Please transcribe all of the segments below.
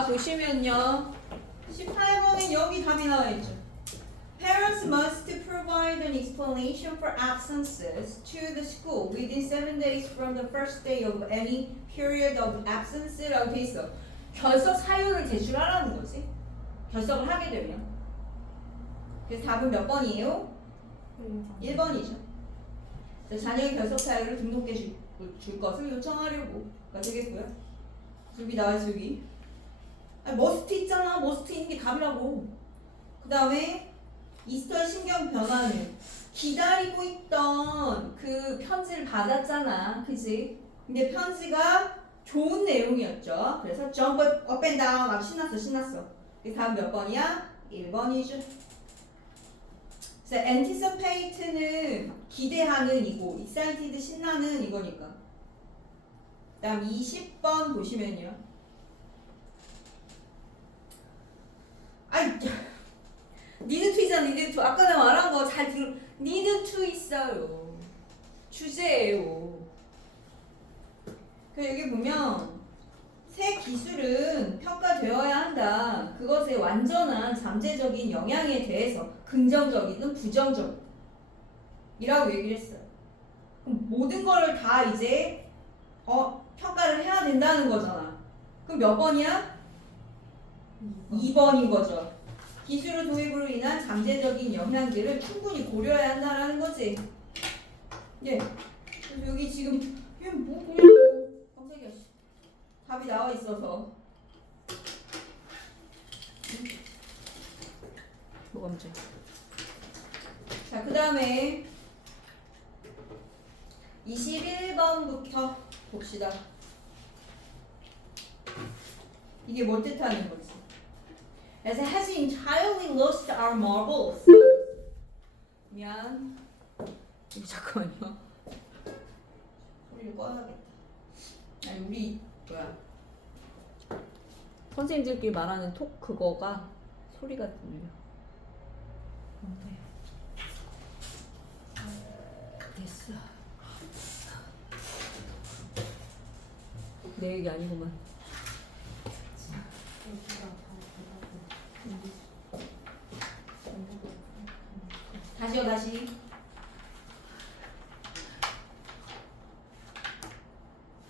보시면요. 18번은 여기 답이 나와 있죠. Parents must provide an explanation for absences to the school within 7 days from the first day of any period of absence라고 돼 있어. 결석 사유를 제출하라는 거지. 결석을 하게 되면. 그래서 답은 몇 번이에요? 1번이죠. 자녀의 결석 사유를 등록해 줄 것을 요청하려고가 되겠고요. 여기 나와 있어 여기. 머스트 있잖아. 머스트 있는 게 답이라고. 그 다음에 이스터의 신경 변화는 기다리고 있던 그 편지를 받았잖아. 그치? 근데 편지가 좋은 내용이었죠. 그래서 jump up and down 아주 신났어. 그 다음 몇 번이야? 1번이죠. 그래서 anticipate는 기대하는 이고 excited 신나는 이거니까. 그 다음 20번 보시면요. 아이, need to이잖아, need to. 아까 내가 말한 거 잘 들어. need to 있어요. 주제예요. 그 여기 보면 새 기술은 평가되어야 한다. 그것의 완전한 잠재적인 영향에 대해서 긍정적이든 부정적이라고 얘기를 했어요. 그럼 모든 거를 다 이제 평가를 해야 된다는 거잖아. 그럼 몇 번이야? 2번인 거죠. 기술의 도입으로 인한 잠재적인 영향들을 충분히 고려해야 한다라는 거지. 예. 그래서 여기 지금 이게 뭐 그냥 깜짝이야. 답이 나와 있어서. 뭐가 문제? 자, 그 다음에 21번부터 봅시다. 이게 뭘 뜻하는 거지? As it has entirely lost our marbles. 미안. 잠깐만요. 소리를 꺼야겠다. 아니 우리 뭐야? 선생님들끼리 말하는 톡 그거가 소리가 들려. 됐어. 내 얘기 아니구만. 다시요 다시.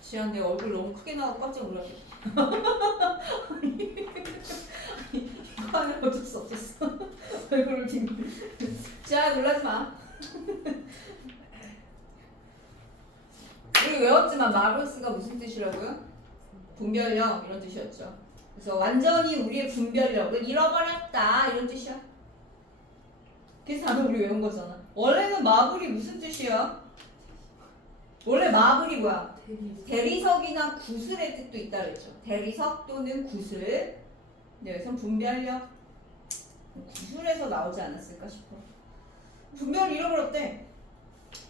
지한 내 얼굴 너무 크게 나와서 깜짝 놀랐겠다. 이거 하면 어쩔 수 없었어. 얼굴을 지금. 자 놀라지 마. 우리 외웠지만 마블스가 무슨 뜻이라고요? 분별력 이런 뜻이었죠. 그래서 완전히 우리의 분별력을 잃어버렸다 이런 뜻이야. 그래서 다들 우리 외운 거잖아. 원래는 마블이 무슨 뜻이야? 원래 마블이 뭐야? 대리석이나 구슬의 뜻도 있다 그랬죠. 대리석 또는 구슬. 네, 그래서 분별력. 구슬에서 나오지 않았을까 싶어. 분별을 잃어버렸대.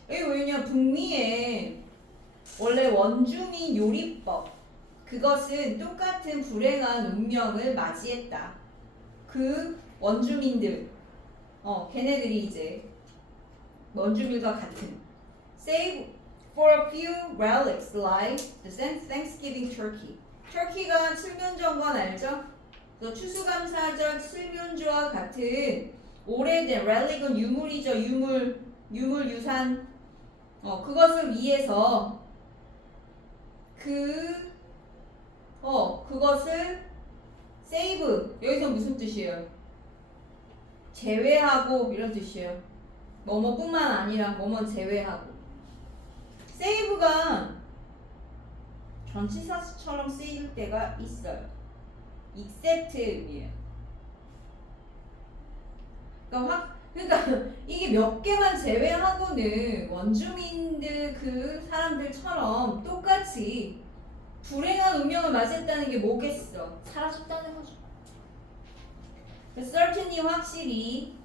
이게 왜냐? 북미에 원래 원주민 요리법. 그것은 똑같은 불행한 운명을 맞이했다. 그 원주민들, 걔네들이 이제 원주민과 같은 save for a few relics like the Thanksgiving turkey. 터키가 칠면조관 알죠? 그래서 추수감사절 칠면조와 같은 오래된 relic은 유물이죠. 유물 유산. 그것을 위해서 그것을 save 여기서 무슨 뜻이에요? 제외하고 이런 뜻이에요. 뭐뭐뿐만 아니라 뭐뭐 제외하고. save가 전치사처럼 쓰일 때가 있어요. except 의미예요. 그러니까 이게 몇 개만 제외하고는 원주민들 그 사람들처럼 똑같이 불행한 운명을 맞이했다는 게 뭐겠어? 사라졌다는 거죠. certainly 확실히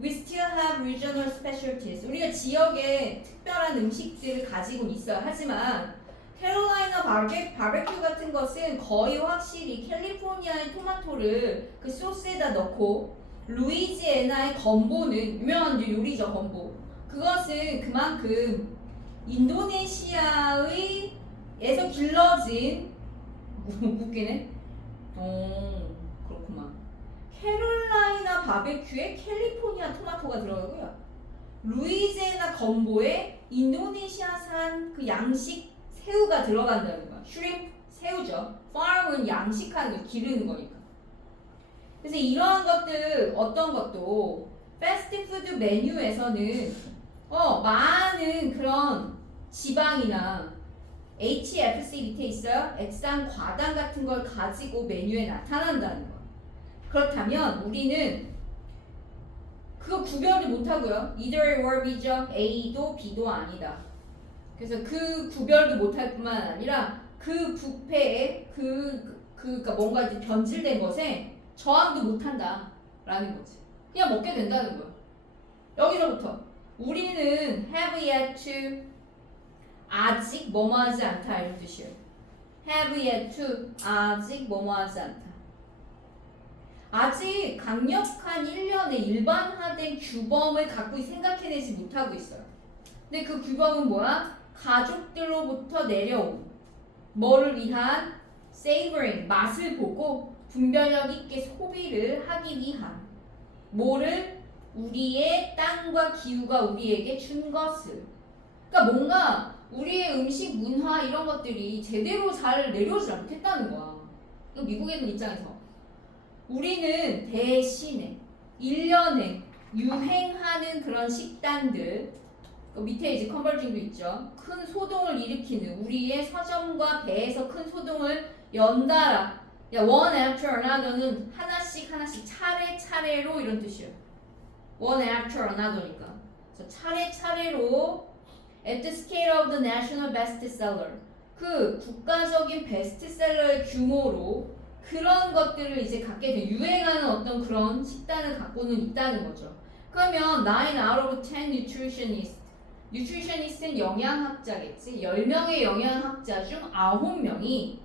we still have regional specialties. 우리가 지역의 특별한 음식들을 가지고 있어요. 하지만 캐롤라이나 바베큐 같은 것은 거의 확실히 캘리포니아의 토마토를 그 소스에다 넣고 루이지애나의 건보는 유명한 요리죠. 건보. 그것은 그만큼 인도네시아에서 길러진 웃기네. 그렇구만. 캐롤라이나 바베큐에 캘리포니아 토마토가 들어가고요. 루이지애나 건보에 인도네시아산 그 양식 새우가 들어간다는 거야. 슈림프, 새우죠. farm은 양식하는 거, 기르는 거니까. 그래서 이러한 것들, 어떤 것도 패스트푸드 메뉴에서는 많은 그런 지방이나 HFC 밑에 있어요. 액상, 과당 같은 걸 가지고 메뉴에 나타난다는 거야. 그렇다면 우리는 그거 구별을 못하고요. either or B죠. A도 B도 아니다. 그래서 그 구별도 못할 뿐만 아니라 그 부패에 그러니까 뭔가 이제 변질된 것에 저항도 못한다라는 거지. 그냥 먹게 된다는 거야. 여기서부터 우리는 have yet to 아직 뭐뭐하지 않다 이런 뜻이에요. have yet to 아직 뭐뭐하지 않다. 아직 강력한 일련의 일반화된 규범을 갖고 생각해내지 못하고 있어요. 근데 그 규범은 뭐야? 가족들로부터 내려온 뭐를 위한 savoring 맛을 보고 분별력 있게 소비를 하기 위한 뭐를 우리의 땅과 기후가 우리에게 준 것을. 그러니까 뭔가 우리의 음식 문화 이런 것들이 제대로 잘 내려오지 않겠다는 거야. 미국에는 입장에서 우리는 대신에 1년에 유행하는 그런 식단들 그 밑에 이제 컨버징도 있죠. 큰 소동을 일으키는 우리의 서점과 배에서 큰 소동을 연달아 one after another는 하나씩 차례차례로 이런 뜻이에요. one after another니까 그래서 차례차례로 at the scale of the national bestseller 그 국가적인 베스트셀러의 규모로 그런 것들을 이제 갖게 돼 유행하는 어떤 그런 식단을 갖고는 있다는 거죠. 그러면 9 out of 10 nutritionist는 영양학자겠지. 10명의 영양학자 중 9명이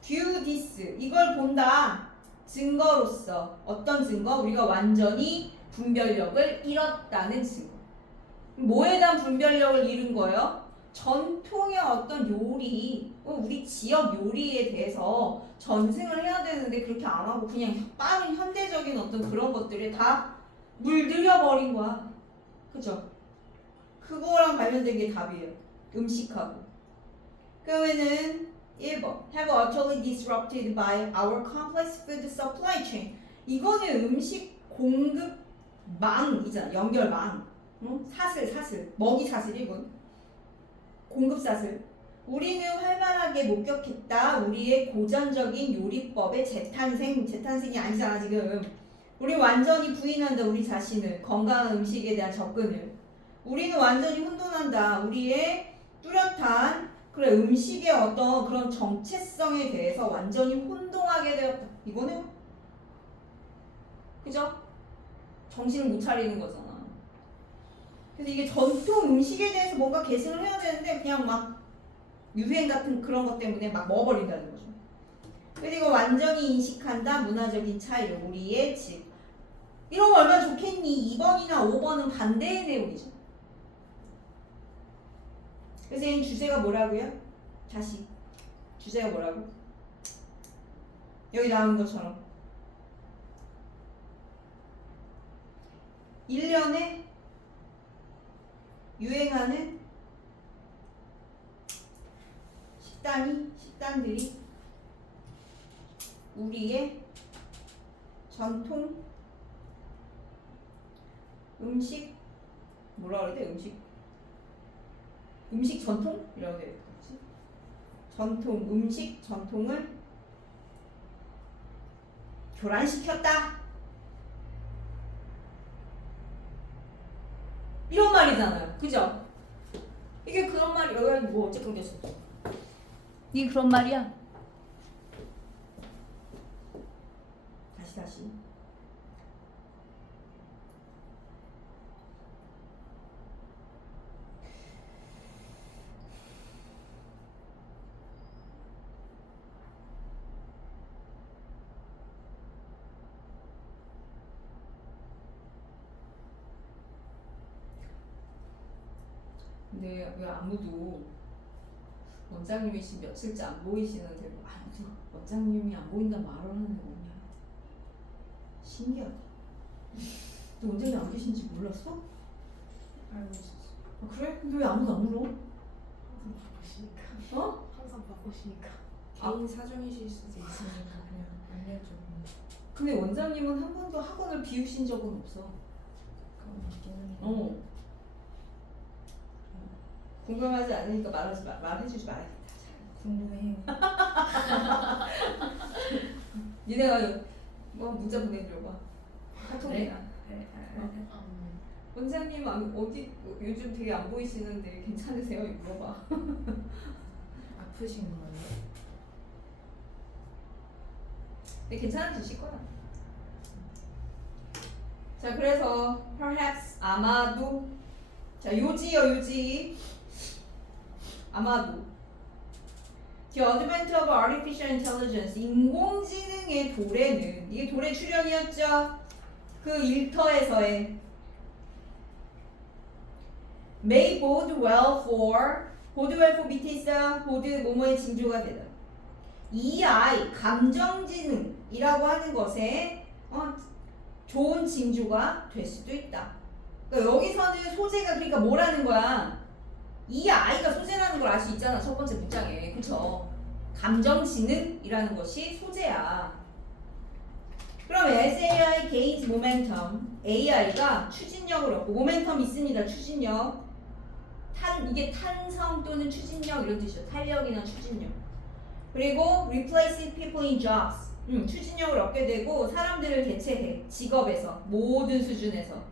view this 이걸 본다. 증거로서 어떤 증거? 우리가 완전히 분별력을 잃었다는 증거. 뭐에 대한 분별력을 잃은 거예요? 전통의 어떤 요리, 우리 지역 요리에 대해서 전승을 해야 되는데 그렇게 안 하고 그냥 빠른 현대적인 어떤 그런 것들에 다 물들여 버린 거야. 그죠? 그거랑 관련된 게 답이에요. 음식하고. 그러면은 1번 have utterly disrupted by our complex food supply chain. 이거는 음식 공급망이잖아. 연결망. 사슬. 먹이 사슬 1번. 공급사슬. 우리는 활발하게 목격했다. 우리의 고전적인 요리법의 재탄생이 아니잖아 지금. 우리 완전히 부인한다. 우리 자신을 건강한 음식에 대한 접근을. 우리는 완전히 혼돈한다. 우리의 뚜렷한 그래 음식의 어떤 그런 정체성에 대해서 완전히 혼동하게 되었다. 이거는 그죠? 정신을 못 차리는 거잖아. 그래서 이게 전통 음식에 대해서 뭔가 계승을 해야 되는데 그냥 막 유행 같은 그런 것 때문에 막 먹어버린다는 거죠. 그리고 완전히 인식한다. 문화적인 차이, 우리의 집. 이런 거 얼마나 좋겠니? 2번이나 5번은 반대의 내용이죠. 그래서 이 주제가 뭐라고요? 다시 주제가 뭐라고? 여기 나오는 것처럼 1년에 유행하는 식단들이 우리의 전통 음식 뭐라 그래야 돼? 음식 전통이라고 해야 되지? 음식 전통을 교란시켰다. 이런 말이잖아요. 그죠? 이게 그런 말이야. 뭐 어쨌든 됐어. 이게 그런 말이야. 다시. 근데 왜 아무도 원장님이 지금 며칠째 안 보이시는데 뭐, 무슨 원장님이 안 보인다 말을 하는 게 뭐냐. 신기하다. 너 원장님 안 계신지 몰랐어? 알고 있었어. 아, 그래? 근데 왜 아무도 안 물어? 항상 바쁘시니까. 어? 항상 바쁘시니까. 아. 개인 사정이실 수도 있으니까 그냥 알려줘. 근데 원장님은 한 번도 학원을 비우신 적은 없어. 그건 맞기는 해. 어. 궁금하지 않으니까 말해주지 말아야겠다. 궁금해요. 니네가 뭐 문자 보내드려봐. 카톡이나. 네. 원장님 어디 요즘 되게 안 보이시는데 괜찮으세요? 이거 물어봐. 아프신 거예요? 근데 괜찮아지실 거야. 자, 그래서 perhaps 아마도 자, 요지요, 요지. 아마도 The advent of artificial intelligence 인공지능의 도래는 이게 도래 출현이었죠. 그 일터에서의 may bode well for 밑에 있어요. bode 뭐뭐의 징조가 되다. EI 감정지능이라고 하는 것에 좋은 징조가 될 수도 있다. 그러니까 여기서는 소재가 그러니까 뭐라는 거야? 이 아이가 소재라는 걸 알 수 있잖아. 첫 번째 문장에. 그쵸? 감정지능이라는 것이 소재야. 그럼 as AI gains momentum, AI가 추진력을 얻고 모멘텀 있습니다. 추진력. 이게 탄성 또는 추진력 이런 뜻이죠. 탄력이나 추진력. 그리고 replace people in jobs. 추진력을 얻게 되고 사람들을 대체해. 직업에서 모든 수준에서.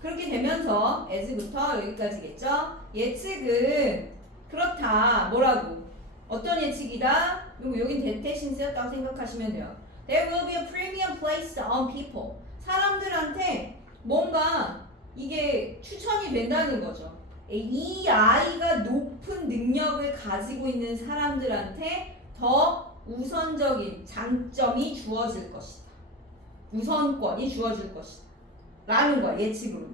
그렇게 되면서 as부터 여기까지겠죠. 예측은 그렇다. 뭐라고? 어떤 예측이다? 여긴 대신 쓰였다고 생각하시면 돼요. There will be a premium placed on people. 사람들한테 뭔가 이게 추천이 된다는 거죠. 이 아이가 높은 능력을 가지고 있는 사람들한테 더 우선적인 장점이 주어질 것이다. 우선권이 주어질 것이다. 라는 거야, 예측으로.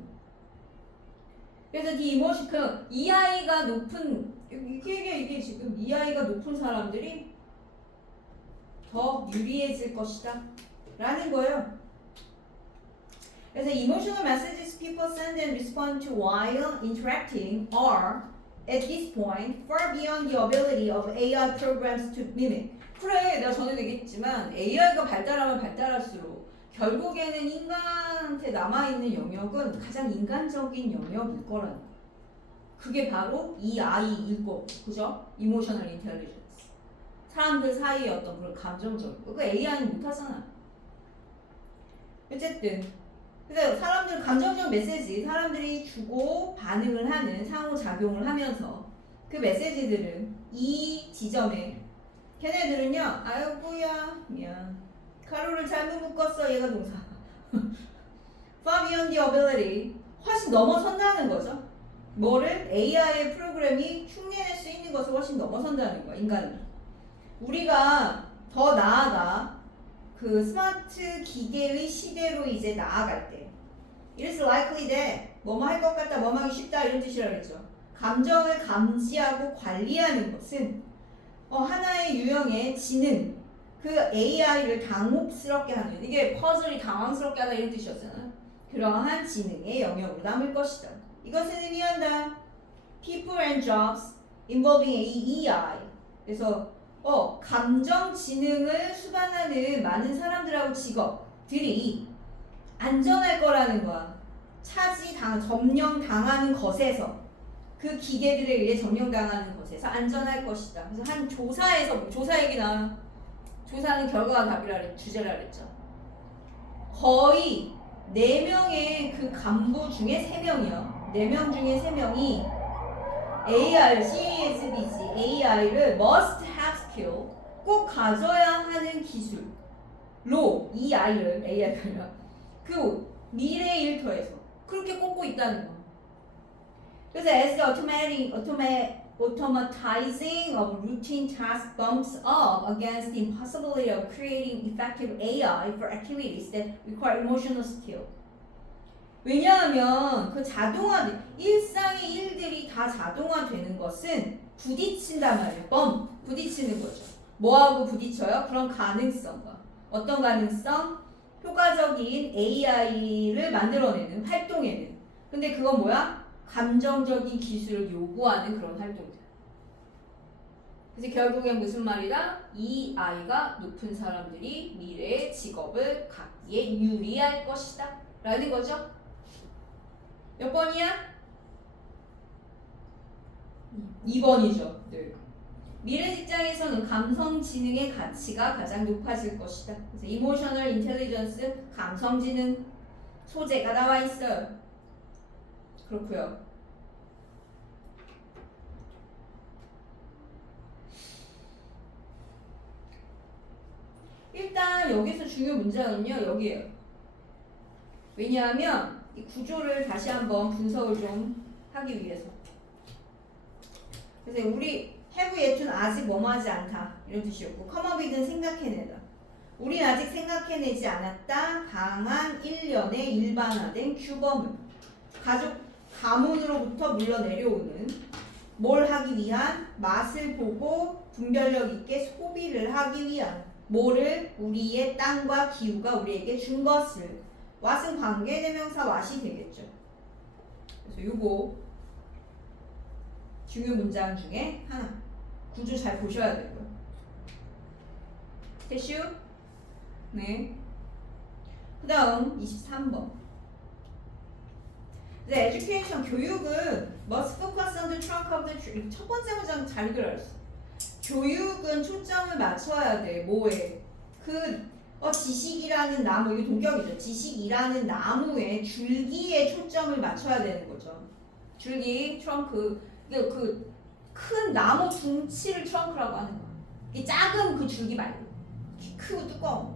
그래서 이 아이가 높은, 이게 지금 이 아이가 높은 사람들이 더 유리해질 것이다. 라는 거예요. 그래서 emotional messages people send and respond to while interacting are, at this point, far beyond the ability of AI programs to mimic. 그래, 내가 전에 얘기했지만 AI가 발달하면 발달할수록 결국에는 인간한테 남아있는 영역은 가장 인간적인 영역일 거라는 거야. 그게 바로 이 아이일 거고, 그죠? Emotional Intelligence. 사람들 사이의 어떤 그런 감정적, 그 AI는 못하잖아. 어쨌든 그래서 사람들 감정적 메시지, 사람들이 주고 반응을 하는 상호작용을 하면서 그 메시지들은 이 지점에 걔네들은요, 아이고야 미안, 가루를 잘못 묶었어. 얘가 동사. Far beyond the ability, 훨씬 넘어선다는 거죠. 뭐를? AI의 프로그램이 흉내낼 수 있는 것을 훨씬 넘어선다는 거야, 인간은. 우리가 더 나아가 그 스마트 기계의 시대로 이제 나아갈 때 It is likely that 뭐뭐 할 것 같다, 뭐뭐 하기 쉽다 이런 뜻이라 그랬죠. 감정을 감지하고 관리하는 것은 하나의 유형의 지능, 그 AI를 당혹스럽게 하는, 이게 퍼즐이 당황스럽게 하다 이런 뜻이었잖아. 그러한 지능의 영역으로 남을 것이다. 이것은 의미한다. People and jobs involving AI. 그래서 감정 지능을 수반하는 많은 사람들하고 직업들이 안전할 거라는 거야. 점령당하는 것에서, 그 기계들에 의해 점령당하는 것에서 안전할 것이다. 그래서 한 조사에서, 조사 얘기 나와요. 조사는 결과가 답이라 주제라 그랬죠. 거의 4명의 그 간부 중에 3명이요. 4명 중에 3명이 AI를 must have skill, 꼭 가져야 하는 기술로 이 아이를, AI가 그 미래의 일터에서 그렇게 꼽고 있다는 거. 그래서 as the automatizing of routine tasks bumps up against the impossibility of creating effective AI for activities that require emotional skill. 왜냐하면 그 일상의 일들이 다 자동화되는 것은 부딪힌단 말이에요. 부딪히는 거죠. 뭐하고 부딪혀요? 그런 가능성과. 어떤 가능성? 효과적인 AI를 만들어내는 활동에는. 근데 그건 뭐야? 감정적인 기술을 요구하는 그런 활동들. 그래서 결국엔 무슨 말이다? 이 아이가 높은 사람들이 미래의 직업을 갖기에 유리할 것이다 라는 거죠. 몇 번이야? 2번이죠. 네. 미래 직장에서는 감성지능의 가치가 가장 높아질 것이다. 그래서 이모셔널 인텔리전스, 감성지능 소재가 나와 있어요. 그렇고요. 일단 여기서 중요 문장은요. 여기에요. 왜냐하면 이 구조를 다시 한번 분석을 좀 하기 위해서. 그래서 우리 have yet는 아직 뭐뭐하지 않다 이런 뜻이었고 come up with는 생각해내다. 우린 아직 생각해내지 않았다. 강한 일련의 일반화된 규범을 가족 가문으로부터 물러내려오는 뭘 하기 위한 맛을 보고 분별력 있게 소비를 하기 위한 뭐를 우리의 땅과 기후가 우리에게 준 것을 what은 관계대명사 what이 되겠죠. 그래서 요거 중요 문장 중에 하나. 구조 잘 보셔야 되고요. 됐슈? 네. 그 다음 23번. The education, 교육은 must focus on the trunk of the tree. 첫 번째 문장 잘 읽으랬어. 교육은 초점을 맞춰야 돼. 뭐에? 지식이라는 나무, 이게 동격이죠. 지식이라는 나무의 줄기에 초점을 맞춰야 되는 거죠. 줄기, 트렁크. 이게 큰 나무 둥치를 트렁크라고 하는 거야. 이 작은 그 줄기 말고 크고 두꺼운.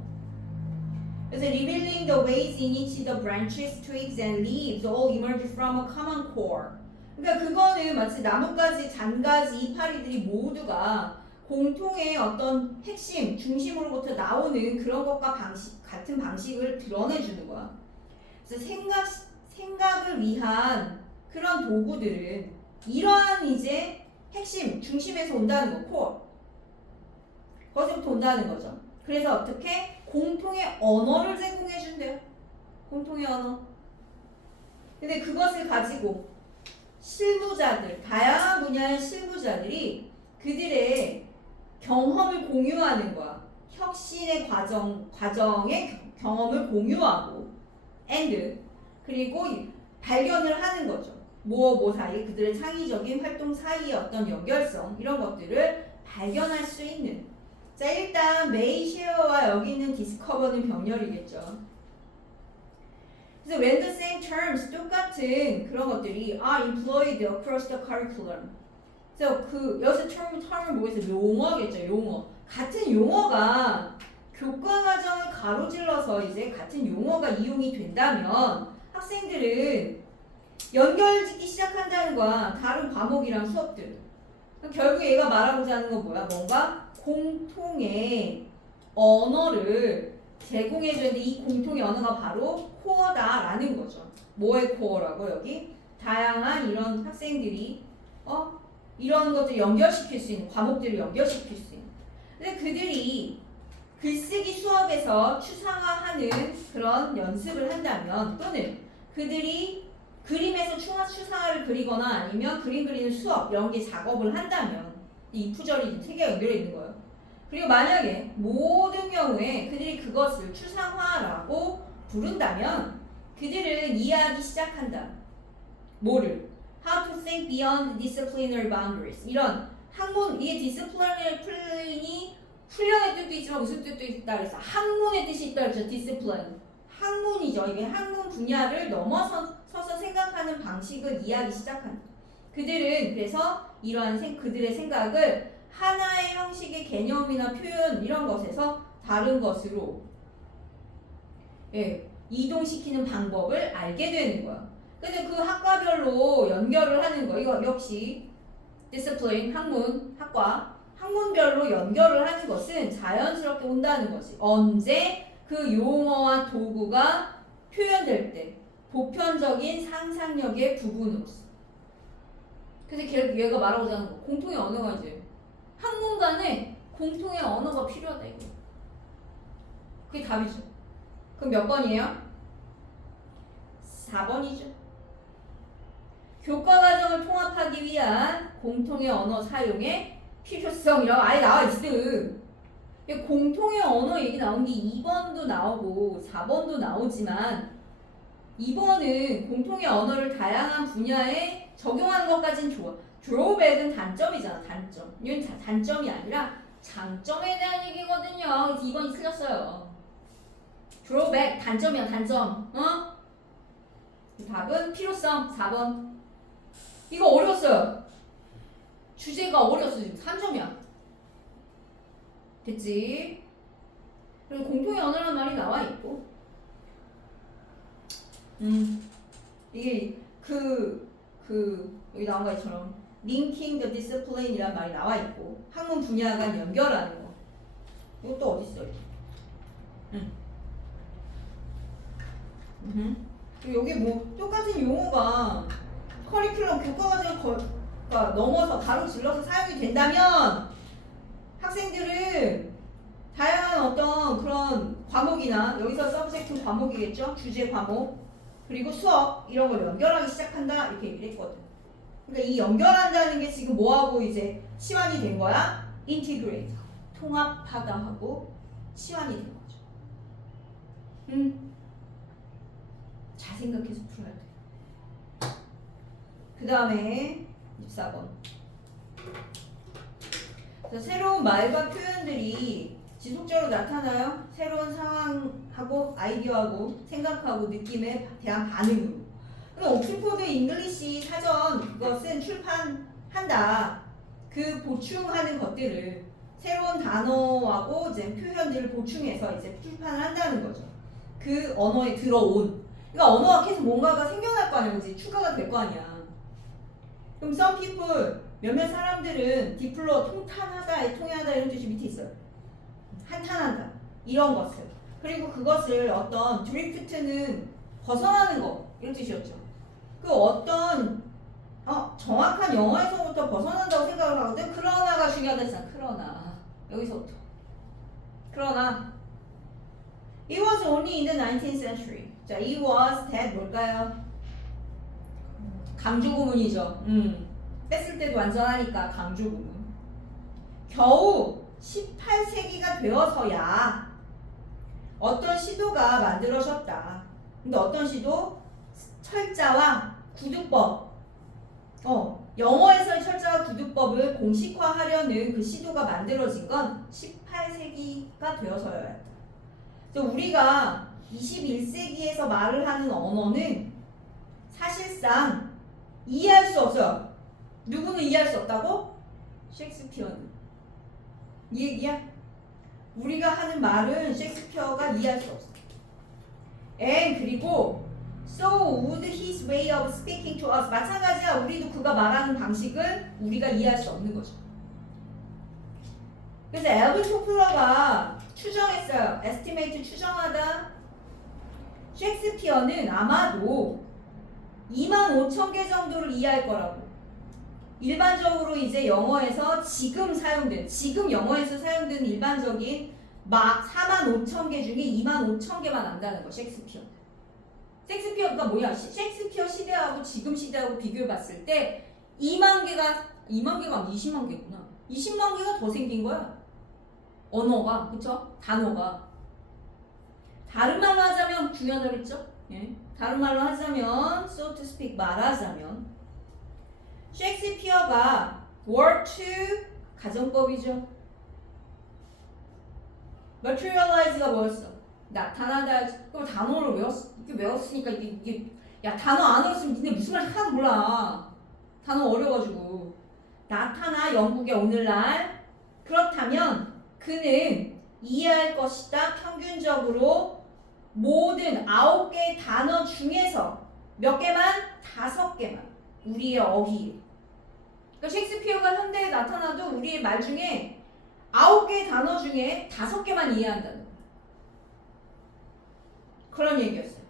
그래서 revealing the ways in which the branches, twigs, and leaves all emerge from a common core. 그러니까 그거는 마치 나뭇가지, 잔가지, 이파리들이 모두가 공통의 어떤 핵심, 중심으로부터 나오는 그런 것과 같은 방식을 드러내주는 거야. 그래서 생각을 위한 그런 도구들은 이러한 이제 핵심, 중심에서 온다는 거, 코어. 거기서부터 온다는 거죠. 그래서 어떻게? 공통의 언어를 제공해 준대요. 공통의 언어. 근데 그것을 가지고 실무자들, 다양한 분야의 실무자들이 그들의 경험을 공유하는 거야. 혁신의 과정의 경험을 공유하고 and 그리고 발견을 하는 거죠. 뭐 사이 그들의 창의적인 활동 사이의 어떤 연결성 이런 것들을 발견할 수 있는. 자 일단 may share와 여기 있는 discover는 병렬이겠죠. 그래서 when the same terms 똑같은 그런 것들이 are employed across the curriculum. 그래서 여기서 term을 뭐겠어요? 용어겠죠. 용어. 같은 용어가 교과 과정을 가로질러서 이제 같은 용어가 이용이 된다면 학생들은 연결짓기 시작한다는 거야. 다른 과목이랑 수업들. 결국 얘가 말하고자 하는 건 뭐야? 뭔가 공통의 언어를 제공해줘야 돼. 이 공통의 언어가 바로 코어다라는 거죠. 뭐의 코어라고 여기? 다양한 이런 학생들이 이런 것들을 연결시킬 수 있는 과목들을 연결시킬 수 있는. 근데 그들이 글쓰기 수업에서 추상화하는 그런 연습을 한다면 또는 그들이 그림에서 추상화를 그리거나 아니면 그림 그리는 수업 이런 게 작업을 한다면 이 푸절이 세 개가 연결해 있는 거예요. 그리고 만약에 모든 경우에 그들이 그것을 추상화라고 부른다면 그들은 이해하기 시작한다. 뭐를? How to think beyond disciplinary boundaries. 이런 학문, 이게 discipline이 훈련의 뜻도 있지만 무슨 뜻도 있다 그래서 학문의 뜻이 있다 그래서 discipline. 학문이죠. 이게 학문 분야를 넘어서서 생각하는 방식을 이해하기 시작한다. 그들은 그래서 이러한 그들의 생각을 하나의 형식의 개념이나 표현 이런 것에서 다른 것으로 이동시키는 방법을 알게 되는 거야. 그래서 그 학과별로 연결을 하는 거. 이거 역시 discipline, 학문, 학과 학문별로 연결을 하는 것은 자연스럽게 온다는 거지. 언제? 그 용어와 도구가 표현될 때 보편적인 상상력의 부분으로서. 그래서 얘가 말하고자 하는 거 공통의 언어가 이제 학문간에 공통의 언어가 필요하다 이거. 그게 답이죠. 그럼 몇 번이에요? 4번이죠. 교과 과정을 통합하기 위한 공통의 언어 사용의 필요성이라고 아예 나와 있음. 공통의 언어 얘기 나온 게 2번도 나오고 4번도 나오지만 2번은 공통의 언어를 다양한 분야에 적용하는 것까진 좋아. 드로백은 단점이잖아. 단점. 이건 단점이 아니라 장점에 대한 얘기거든요. 2번이 틀렸어요. 드로백 단점이야. 단점. 어? 답은 필요성 4번. 이거 어려웠어요. 주제가 어려웠어. 지금 3점이야. 됐지? 그리고 공통의 언어라는 말이 나와 있고 이게 여기 나온 것처럼 linking the discipline 이란 말이 나와 있고 학문 분야 간 연결하는 거 이것도 어디 있어요? 그리고 여기 뭐 똑같은 용어가 커리큘럼 교과과정을 넘어서 가로질러서 사용이 된다면 학생들은 다양한 어떤 그런 과목이나 여기서 서브젝트 과목이겠죠? 주제 과목 그리고 수업 이런 걸 연결하기 시작한다 이렇게 얘기를 했거든. 그러니까 이 연결한다는 게 지금 뭐하고 이제 치환이 된 거야? integrate 통합하다 하고 치환이 된 거죠. 잘 생각해서 풀어야 돼. 그 다음에 24번. 새로운 말과 표현들이 지속적으로 나타나요. 새로운 상황하고 아이디어하고 생각하고 느낌에 대한 반응으로. 그럼 옥스포드 잉글리시 사전 그것은 출판한다. 그 보충하는 것들을 새로운 단어하고 이제 표현들을 보충해서 이제 출판을 한다는 거죠. 그 언어에 들어온. 그러니까 언어가 계속 뭔가가 생겨날 거 아니야, 그지? 추가가 될 거 아니야. 그럼 some people 몇몇 사람들은 디플로 통탄하다, 통해하다 이런 뜻이 밑에 있어요. 한탄한다 이런 것을. 그리고 그것을 어떤 드리프트는 벗어나는 거 이런 뜻이었죠. 그 어떤 정확한 영어에서부터 벗어난다고 생각을 하거든. 그러나가 중요하다 했잖아. 그러나 여기서부터. 그러나 it was only in the 19th century. 자, it was that 뭘까요? 강조구문이죠. 뺐을 때도 완전하니까 강조구문. 겨우 18세기가 되어서야 어떤 시도가 만들어졌다. 근데 어떤 시도? 철자와 구두법. 영어에서의 철자와 구두법을 공식화하려는 그 시도가 만들어진 건 18세기가 되어서였다. 그래서 우리가 21세기에서 말을 하는 언어는 사실상 이해할 수 없어요. 누구는 이해할 수 없다고? 셰익스피어는. 이 얘기야? 우리가 하는 말은 셰익스피어가 이해할 수 없어. And 그리고 so would his way of speaking to us. 마찬가지야. 우리도 그가 말하는 방식을 우리가 이해할 수 없는 거죠. 그래서 엘빈 토플러가 추정했어요. estimate 추정하다. 셰익스피어는 아마도 25,000개 정도를 이해할 거라고. 일반적으로 이제 영어에서 지금 영어에서 사용되는 일반적인 45,000개 중에 25,000개만 안다는 거. 셰익스피어가 뭐야? 셰익스피어 시대하고 지금 시대하고 비교해 봤을 때 2만 개가 아니라 20만 개구나. 20만 개가 더 생긴 거야. 언어가, 그쵸? 단어가. 다른 말로 하자면 중요하다고 그랬죠? 예. 다른 말로 하자면 so to speak 말하자면 셰익스피어가 word to 가정법이죠. materialize가 뭐였어? 나타나다. 그럼 단어를 외웠으니까 이게 야 단어 안 외웠으면 니네 무슨 말인지 하나도 몰라. 단어 어려가지고. 나타나 영국의 오늘날. 그렇다면 그는 이해할 것이다. 평균적으로 모든 9개의 단어 중에서 몇 개만? 5개만. 우리의 어휘. 그러니까 셰익스피어가 현대에 나타나도 우리의 말 중에 9개의 단어 중에 5개만 이해한다는 거야. 그런 얘기였어요.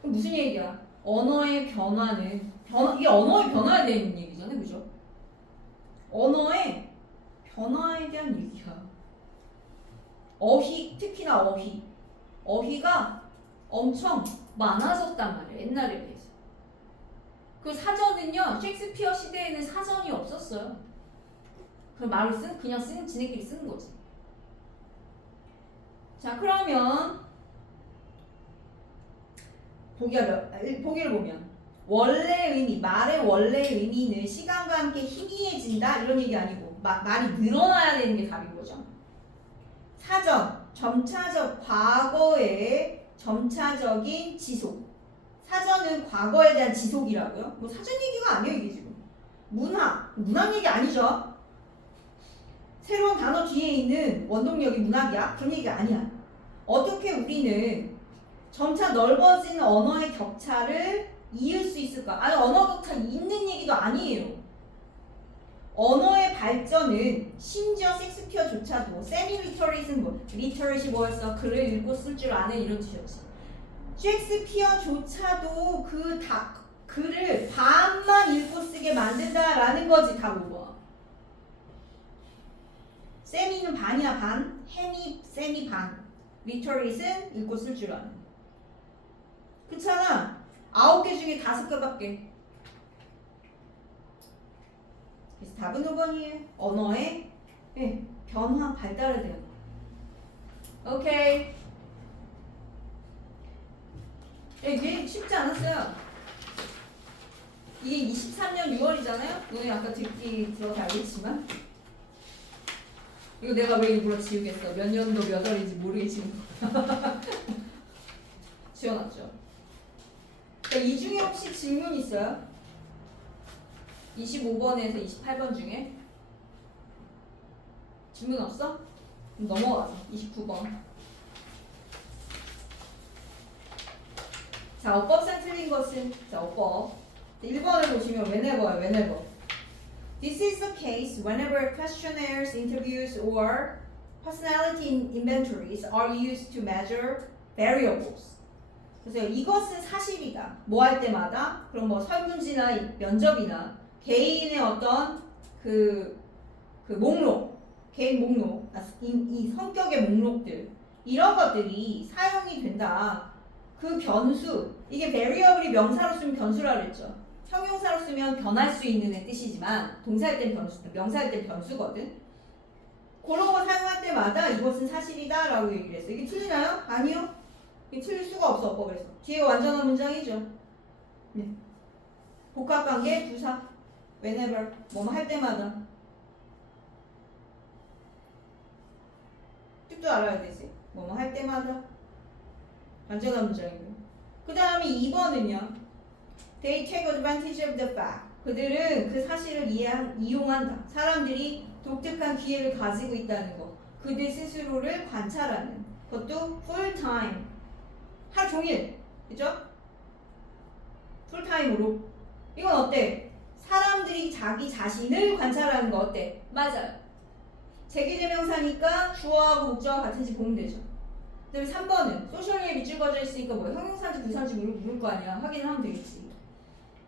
그럼 무슨 얘기야? 언어의 변화는 이게 언어의 변화에 대한 얘기잖아요, 그죠? 언어의 변화에 대한 얘기야. 어휘, 특히나 어휘. 어휘가 엄청 많아졌단 말이에요, 옛날에 비해서. 그 사전은요, 셰익스피어 시대에는 사전이 없었어요. 그 말을 그냥 지네끼리 쓰는 거지. 자, 그러면 보기를 보면 원래 의미, 말의 원래 의미는 시간과 함께 희미해진다 이런 얘기 아니고 말이 늘어나야 되는 게 답인 거죠. 사전, 점차적 과거의 점차적인 지속. 사전은 과거에 대한 지속이라고요? 뭐 사전 얘기가 아니에요, 이게 지금. 문학 얘기 아니죠. 새로운 단어 뒤에 있는 원동력이 문학이야? 그런 얘기가 아니야. 어떻게 우리는 점차 넓어지는 언어의 격차를 이을 수 있을까? 아니, 언어 격차 있는 얘기도 아니에요. 언어의 발전은 심지어 셰익스피어조차도 세미-리터릿은 리터릿이 뭐였어? 글을 읽고 쓸 줄 아는 이런 뜻이었지. 셰익스피어조차도 글을 반만 읽고 쓰게 만든다라는 거지, 다 뭐야. 세미는 반이야, 반. 세미 반. 리터릿은 읽고 쓸 줄 아는. 그렇잖아. 9개 중에 5개밖에. 그래서 답은 5번이에요. 언어의 변화, 발달에 대한. 오케이. 이게 쉽지 않았어요. 이게 23년 6월이잖아요. 너네 아까 들어서 알겠지만. 이거 내가 왜 일부러 지우겠어. 몇 년도 몇 월인지 모르겠지만. 지워놨죠. 자, 이 중에 혹시 질문 있어요? 25번에서 28번 중에 질문 없어? 그럼 넘어가자. 29번. 자, 어법상 틀린 것은 자, 어법. 1번을 보시면 whenever. This is the case whenever questionnaires, interviews, or personality inventories are used to measure variables. 그래서 이것은 사실이다. 뭐 할 때마다 그럼 뭐 설문지나 면접이나 개인의 어떤 그 목록, 개인 목록, 이 성격의 목록들 이런 것들이 사용이 된다. 그 변수, 이게 variable이 명사로 쓰면 변수라 그랬죠. 형용사로 쓰면 변할 수 있는의 뜻이지만 동사할 땐 변수, 명사할 땐 변수거든. 그런 거 사용할 때마다 이것은 사실이다 라고 얘기를 했어. 이게 틀리나요? 아니요. 이게 틀릴 수가 없어, 어법에서. 뒤에가 완전한 문장이죠. 네. 복합관계, 부사, whenever, 뭐뭐 할 때마다. 뜻도 알아야 되지. 뭐뭐 할 때마다. 완전한 문장이고요. 그 다음에 2번은요. They take advantage of the fact. 그들은 그 사실을 이용한다. 사람들이 독특한 기회를 가지고 있다는 거. 그들 스스로를 관찰하는. 그것도 full time. 하루 종일. 그죠? full time으로. 이건 어때? 사람들이 자기 자신을 관찰하는 거 어때? 맞아요. 제기대명사니까 주어하고 목적어 같은지 보면 되죠. 그 다음에 3번은 소셜리에 밑줄 그어져 있으니까 뭐 형용사인지 부사인지 물을 거 아니야. 확인을 하면 되겠지.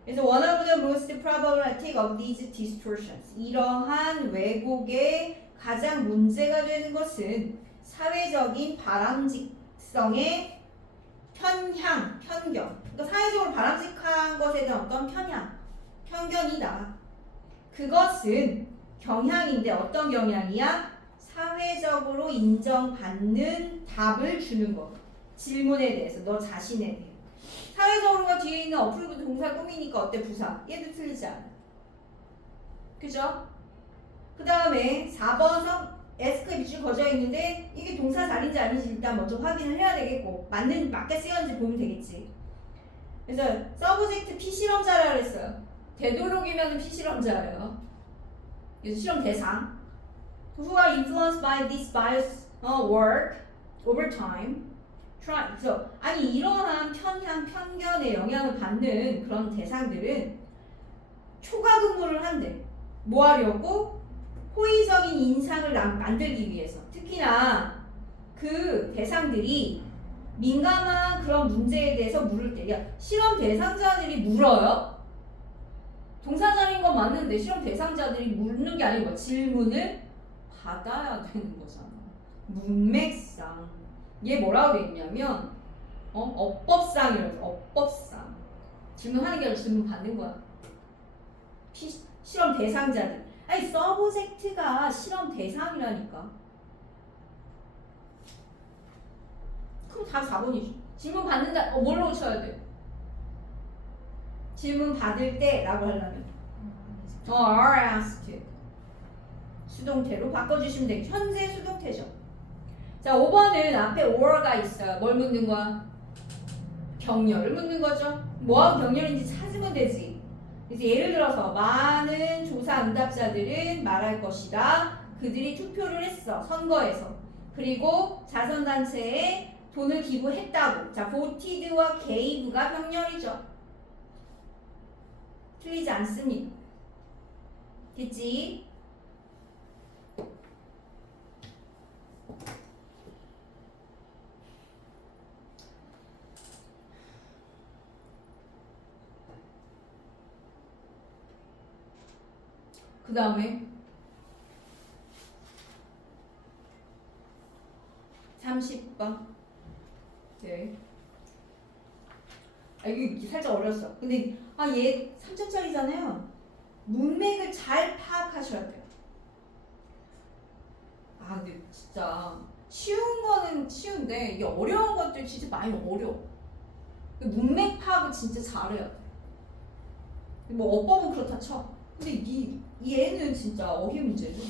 그래서 one of the most problematic of these distortions. 이러한 왜곡의 가장 문제가 되는 것은 사회적인 바람직성의 편견. 그러니까 사회적으로 바람직한 것에 대한 어떤 편견이다. 그것은 경향인데 어떤 경향이야? 사회적으로 인정받는 답을 주는 거. 질문에 대해서, 너 자신에 대해. 사회적으로가 뒤에 있는 어플리브 동사 꾸미니까 어때? 부사. 얘도 틀리지 않아. 그죠? 그 다음에 4번 에스크 밑줄 거져 있는데 이게 동사 자리인지 아닌지 일단 먼저 확인을 해야 되겠고 맞게 쓰였는지 보면 되겠지. 그래서 서브젝트 피실험자라 그랬어요. 되도록이면 피실험자예요. 그래서 실험 대상. Who are influenced by this bias work over time. 그래서 아니 이러한 편견에 영향을 받는 그런 대상들은 초과 근무를 한대. 뭐 하려고? 호의적인 인상을 만들기 위해서. 특히나 그 대상들이 민감한 그런 문제에 대해서 물을 때, 실험 대상자들이 물어요. 동사자리인 건 맞는데 실험 대상자들이 묻는 게 아니고 질문을 받아야 되는 거잖아. 문맥상. 얘 뭐라고 돼 있냐면 어법상이라고. 어법상. 질문하는 게 아니라 질문 받는 거야. 실험 대상자들. 아니 서브젝트가 실험 대상이라니까. 그럼 다 4번이지. 질문 받는다. 뭘로 쳐야 돼? 질문 받을 때 라고 하려면 are asked 수동태로 바꿔주시면 되겠죠. 현재 수동태죠. 자 5번은 앞에 or가 있어요. 뭘 묻는 거야? 격려를 묻는 거죠. 뭐하고 격려인지 찾으면 되지. 그래서 예를 들어서 많은 조사 응답자들은 말할 것이다. 그들이 투표를 했어. 선거에서. 그리고 자선단체에 돈을 기부했다고. 자 voted와 gave가 병렬이죠. 틀리지 않습니다. 됐지? 그 다음에 30번. 네. 이게 살짝 어려웠어. 근데 얘 3점짜리잖아요. 문맥을 잘 파악하셔야 돼요. 근데 진짜 쉬운 거는 쉬운데 이게 어려운 것들 진짜 많이 어려워. 문맥 파악을 진짜 잘해야 돼. 뭐 어법은 그렇다 쳐. 근데 얘는 진짜 어휘 문제죠.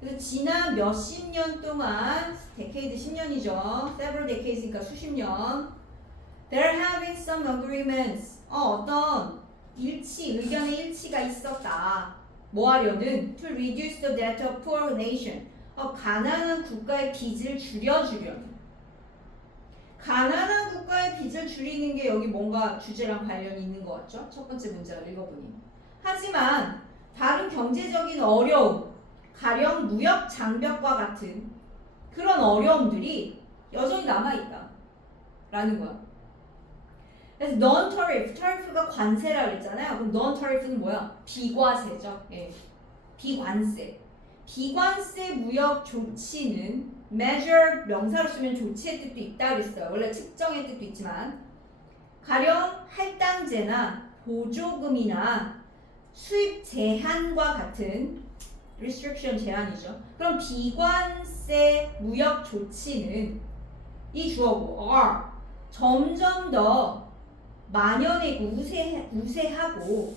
그래서 지난 몇십 년 동안 데케이드 10년이죠. several decades니까 수십 년. They're having some agreements. 어떤 의견의 일치가 있었다. 뭐 하려는? To reduce the debt of poor nation. 가난한 국가의 빚을 줄여주려는. 가난한 국가의 빚을 줄이는 게 여기 뭔가 주제랑 관련이 있는 것 같죠? 첫 번째 문제를 읽어보니. 하지만 다른 경제적인 어려움, 가령 무역 장벽과 같은 그런 어려움들이 여전히 남아있다. 라는 거야. 그래서 non-tariff, tariff가 관세라고 했잖아요. 그럼 non-tariff는 뭐야? 비과세죠. 예. 비관세. 비관세 무역 조치는 measure 명사로 쓰면 조치의 뜻도 있다 그랬어요. 원래 측정의 뜻도 있지만 가령 할당제나 보조금이나 수입 제한과 같은 restriction 제한이죠. 그럼 비관세 무역 조치는 이 주어고 are 점점 더 만연하고 우세하고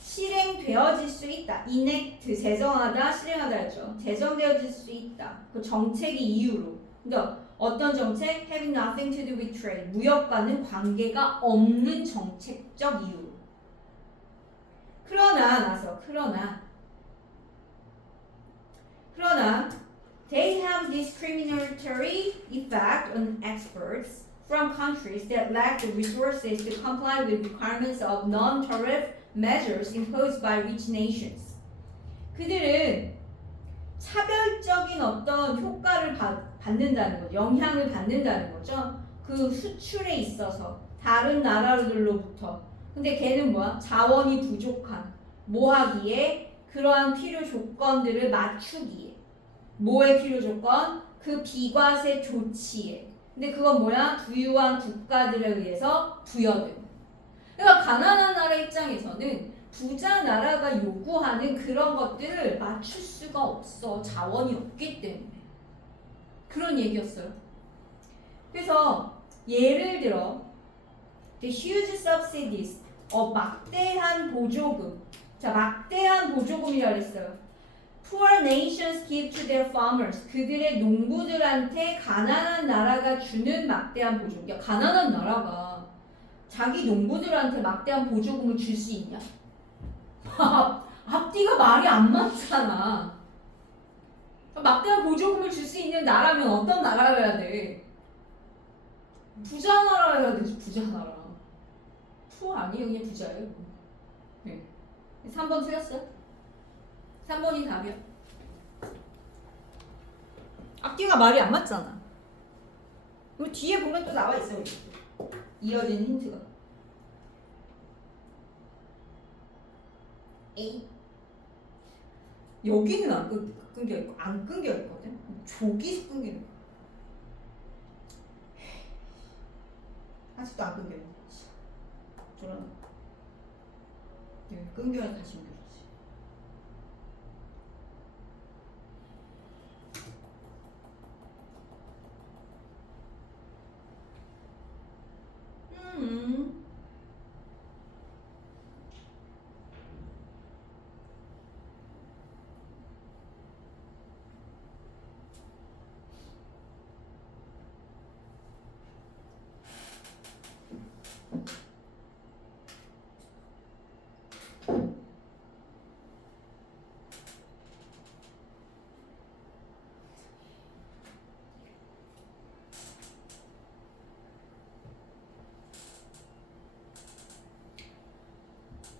실행되어질 수 있다. enact 제정하다 실행하다 했죠. 제정되어질 수 있다. 그 정책의 이유로. 그러니까 어떤 정책? having nothing to do with trade. 무역과는 관계가 없는 정책적 이유로. 그러나 they have discriminatory effect on exports from countries that lack the resources to comply with requirements of non-tariff measures imposed by rich nations. 그들은 차별적인 어떤 효과를 받는다는 거죠. 영향을 받는다는 거죠. 그 수출에 있어서 다른 나라들로부터. 근데 걔는 뭐야? 자원이 부족한. 뭐 하기에? 그러한 필요 조건들을 맞추기에. 뭐의 필요 조건? 그 비과세 조치에. 근데 그건 뭐야? 부유한 국가들에 의해서 부여된. 그러니까 가난한 나라 입장에서는 부자 나라가 요구하는 그런 것들을 맞출 수가 없어. 자원이 없기 때문에. 그런 얘기였어요. 그래서 예를 들어 the huge subsidies 막대한 보조금. 자, 막대한 보조금이라고 했어요. Poor nations give to their farmers. 그들의 농부들한테 가난한 나라가 주는 막대한 보조금. 야, 가난한 나라가 자기 농부들한테 막대한 보조금을 줄 수 있냐? 앞뒤가 말이 안 맞잖아. 막대한 보조금을 줄 수 있는 나라면 어떤 나라여야 돼? 부자 나라여야 되지. 부자 나라. 푸어 아니에요. 그냥 부자예요. 네. 3번 틀렸어요? 3번이 답이야. 앞뒤가 말이 안 맞잖아. 그리고 뒤에 보면 또 나와 있어요. 이어진 힌트가. A. 여기는 안 끊겨 있고 안 끊겨 있거든. 저기서 끊기는 거야. 아직도 안 끊겨 있는 거지. 저런 여기 끊겨야 다시 끊겨지.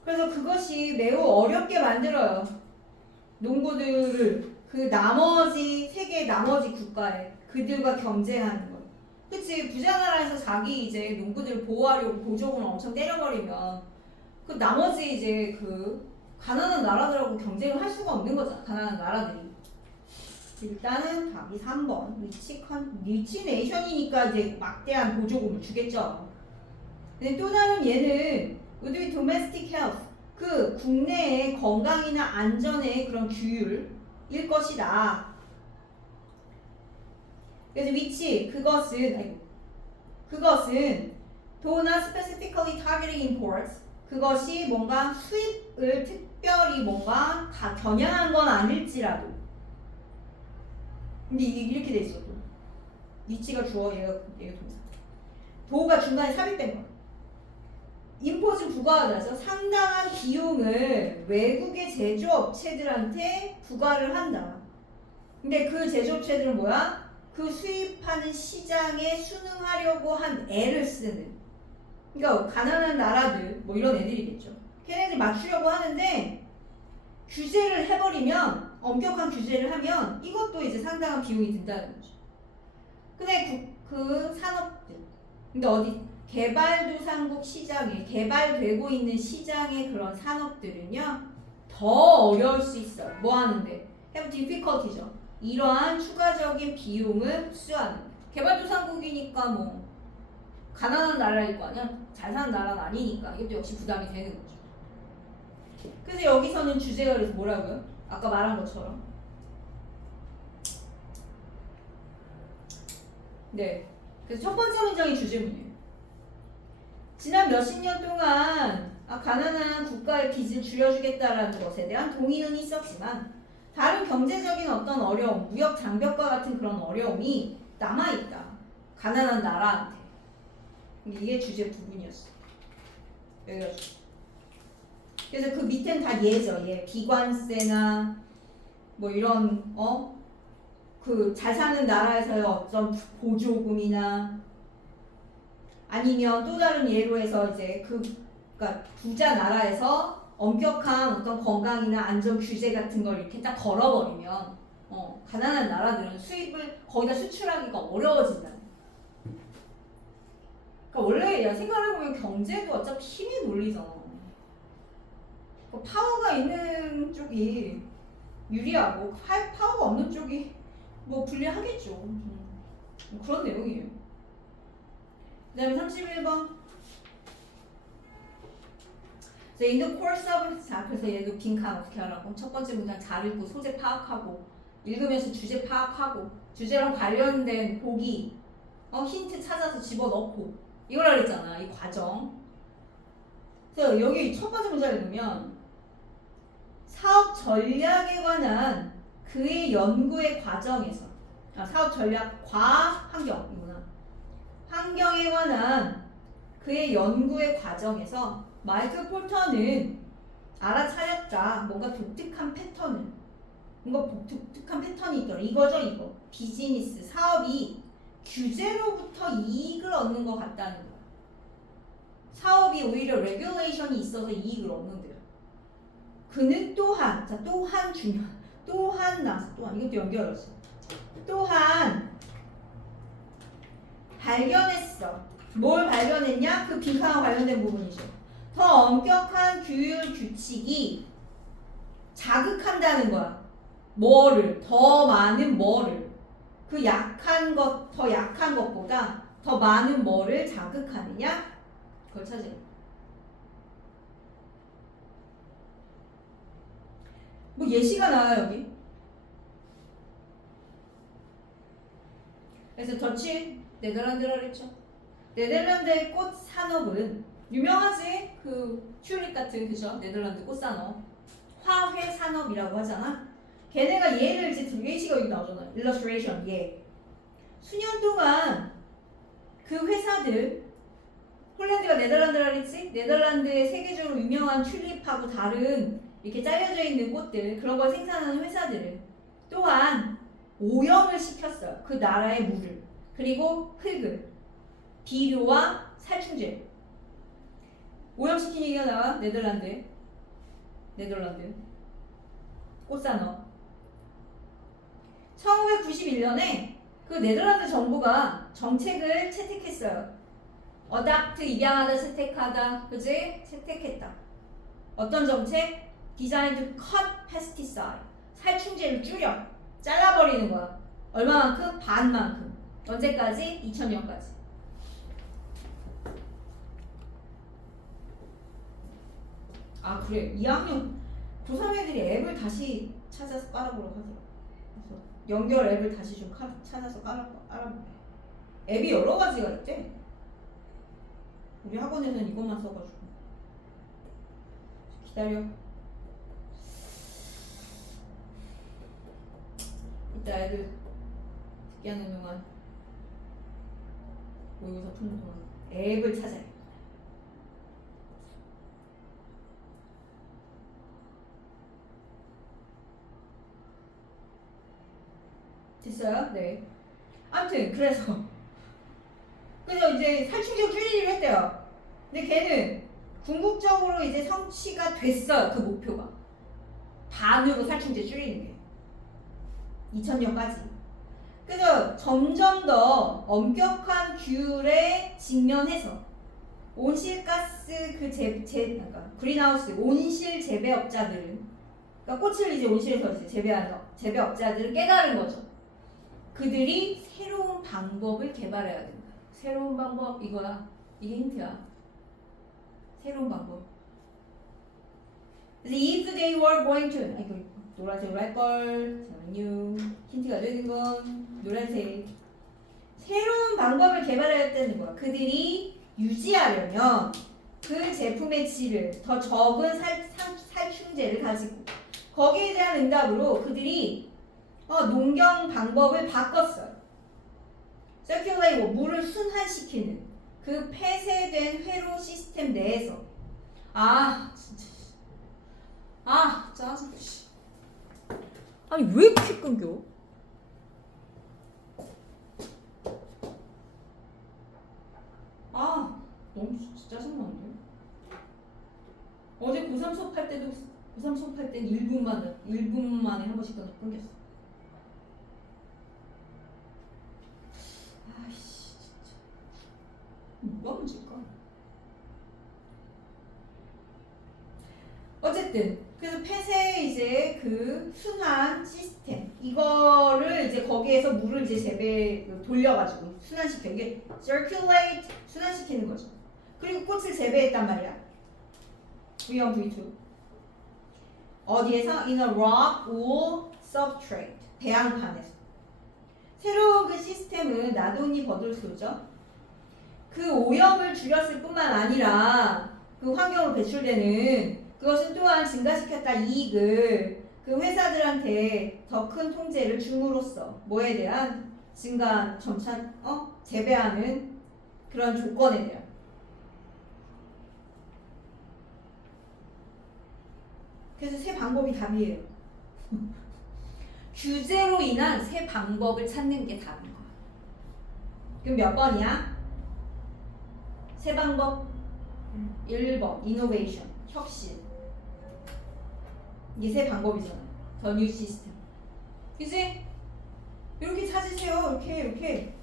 그래서 그것이 매우 어렵게 만들어요. 농부들을 그 나머지 세계 나머지 국가에 그들과 경쟁하는 거. 그치? 부자 나라에서 자기 이제 농부들 보호하려고 보조금을 엄청 때려버리면 그 나머지 이제 그 가난한 나라들하고 경쟁을 할 수가 없는 거잖아. 가난한 나라들이. 일단은 답이 3번 리치 네이션이니까 이제 막대한 보조금을 주겠죠. 근데 또 다른 얘는 우리 domestic health 그 국내의 건강이나 안전의 그런 규율일 것이다. 그래서 which 그것은 thougugh not specifically targeting imports 그것이 뭔가 수입을 특별히 뭔가 다 겨냥한 건 아닐지라도 근데 이렇게 돼 있어. which가 주어 얘가 동사 도가 중간에 삽입된 거야. 임포트 부과하죠. 상당한 비용을 외국의 제조업체들한테 부과를 한다. 근데 그 제조업체들은 뭐야? 그 수입하는 시장에 순응하려고 한 애를 쓰는. 그러니까 가난한 나라들 뭐 이런 애들이겠죠. 걔네들 맞추려고 하는데 규제를 해버리면 엄격한 규제를 하면 이것도 이제 상당한 비용이 든다는 거죠. 근데 그 산업들 근데 어디 개발도상국 시장에 개발되고 있는 시장의 그런 산업들은요 더 어려울 수 있어요. 뭐 하는데? have difficulty죠. 이러한 추가적인 비용을 흡수하는. 개발도상국이니까 뭐 가난한 나라일 거 아니야. 잘 사는 나라는 아니니까 이것도 역시 부담이 되는 거죠. 그래서 여기서는 주제가 그래서 뭐라고요? 아까 말한 것처럼 네. 그래서 첫 번째 문장이 주제문이에요. 지난 몇십 년 동안 가난한 국가의 빚을 줄여주겠다라는 것에 대한 동의는 있었지만 다른 경제적인 어떤 어려움, 무역 장벽과 같은 그런 어려움이 남아있다. 가난한 나라한테. 이게 주제 부분이었어. 여기가 그래서 그 밑에는 다 예죠. 예. 비관세나 뭐 이런 그 잘 사는 나라에서의 어떤 보조금이나 아니면 또 다른 예로 해서 이제 그러니까 부자 나라에서 엄격한 어떤 건강이나 안전 규제 같은 걸 이렇게 딱 걸어버리면 가난한 나라들은 수입을 거기다 수출하기가 어려워진다. 그러니까 원래 생각해보면 경제도 어차피 힘의 논리잖아. 파워가 있는 쪽이 유리하고 파워가 없는 쪽이 뭐 불리하겠죠. 뭐 그런 내용이에요. 그 다음에 31번. In the course of 자 그래서 얘도 빈칸 어떻게 하라고? 첫 번째 문장 잘 읽고 소재 파악하고 읽으면서 주제 파악하고 주제랑 관련된 보기 힌트 찾아서 집어넣고 이걸 하랬잖아. 이 과정. 그래서 여기 첫 번째 문장을 읽으면 사업 전략에 관한 그의 연구의 과정에서 사업 전략 환경이구나. 환경에 관한 그의 연구의 과정에서 마이클 폴터는 알아차렸다. 뭔가 독특한 패턴이 있더라. 이거죠, 이거. 비즈니스, 사업이 규제로부터 이익을 얻는 것 같다는 거야. 사업이 오히려 레귤레이션이 있어서 이익을 얻는데요. 그는 또한, 이것도 연결했어. 또한 발견했어. 뭘 발견했냐? 그 빈칸과 관련된 부분이죠. 더 엄격한 규율 규칙이 자극한다는 거야. 뭐를? 더 많은 뭐를? 그 약한 것, 더 약한 것보다 더 많은 뭐를 자극하느냐? 그걸 찾아요. 뭐 예시가 나와요, 여기. 그래서 더치, 네덜란드라 그랬죠. 네덜란드의 꽃 산업은 유명하지? 그 튤립 같은, 그죠? 네덜란드 꽃 산업. 화훼 산업이라고 하잖아. 걔네가 얘를 이제 예시가 여기 나오잖아. illustration, 얘. 수년 동안 그 회사들, 폴란드가 네덜란드라 그랬지? 네덜란드의 세계적으로 유명한 튤립하고 다른 이렇게 잘려져 있는 꽃들, 그런 걸 생산하는 회사들을 또한 오염을 시켰어요. 그 나라의 물을. 그리고 흙을. 비료와 살충제. 오염시킨 얘기가 나와. 네덜란드 꽃산업. 1991년에 그 네덜란드 정부가 정책을 채택했어요. 어답트, 입양하다, 채택하다, 그지? 채택했다. 어떤 정책? Designed to cut pesticide. 살충제를 줄여, 잘라버리는 거야. 얼마만큼? 반만큼. 언제까지? 2000년까지. 아 그래, 2학년 고3 애들이 앱을 다시 찾아서 깔아보라고 하더라. 그래서 연결 앱을 다시 좀 찾아서 깔아보래. 앱이 여러 가지가 있대. 우리 학원에서는 이것만 써가지고. 기다려. 이따 애들 듣게 하는 동안, 모의고사 푸는 동안 앱을 찾아야 돼. 됐어요? 네. 아무튼 그래서 이제 살충제 줄이기로 했대요. 근데 걔는 궁극적으로 이제 성취가 됐어요. 그 목표가 반으로 살충제 줄이는 게 2000년까지. 그래서 점점 더 엄격한 규율에 직면해서 온실가스 그러니까 그린하우스 온실 재배업자들은, 그러니까 꽃을 이제 온실에서 이제 재배하는 재배업자들은 깨달은 거죠. 그들이 새로운 방법을 개발해야 된다. 새로운 방법 이거야. 이게 힌트야. 새로운 방법. 그래서 if they were going to, 이거 노란색으로 할 걸. 잠깐만요. 힌트가 되는 건 노란색. 새로운 방법을 개발해야 되는 거야. 그들이 유지하려면 그 제품의 질을 더 적은 살충제를 가지고, 거기에 대한 응답으로 그들이 농경 방법을 바꿨어요. circulate, 물을 순환시키는 그 폐쇄된 회로 시스템 내에서. 진짜. 짜증. 아니 왜 이렇게 끊겨? 너무 진짜 짜증나는데. 어제 고3 수업할 때도, 고3 수업할 때는 1분 만에 한 번씩 끊겼어. 아이씨 진짜. 뭐가 문제일까? 어쨌든 그래서 폐쇄 이제 그 순환 시스템, 이거를 이제 거기에서 물을 이제 돌려가지고 순환시켜. 이게 circulate, 순환시키는 거죠. 그리고 꽃을 재배했단 말이야. V1, V2. 어디에서? In a rock wool substrate. 배양판에서. 새로운 그 시스템은 나돈이 버들소죠. 그 오염을 줄였을 뿐만 아니라 그 환경으로 배출되는 그것은 또한 증가시켰다 이익을 그 회사들한테 더 큰 통제를 줌으로써 뭐에 대한 증가한 재배하는 그런 조건에 대한. 그래서 새 방법이 답이에요. 규제로 인한 새 방법을 찾는 게 답인 거야. 그럼 몇 번이야? 새 방법 1번 innovation, 혁신. 이게 새 방법이잖아. The new system. 그치? 이렇게 찾으세요. 이렇게.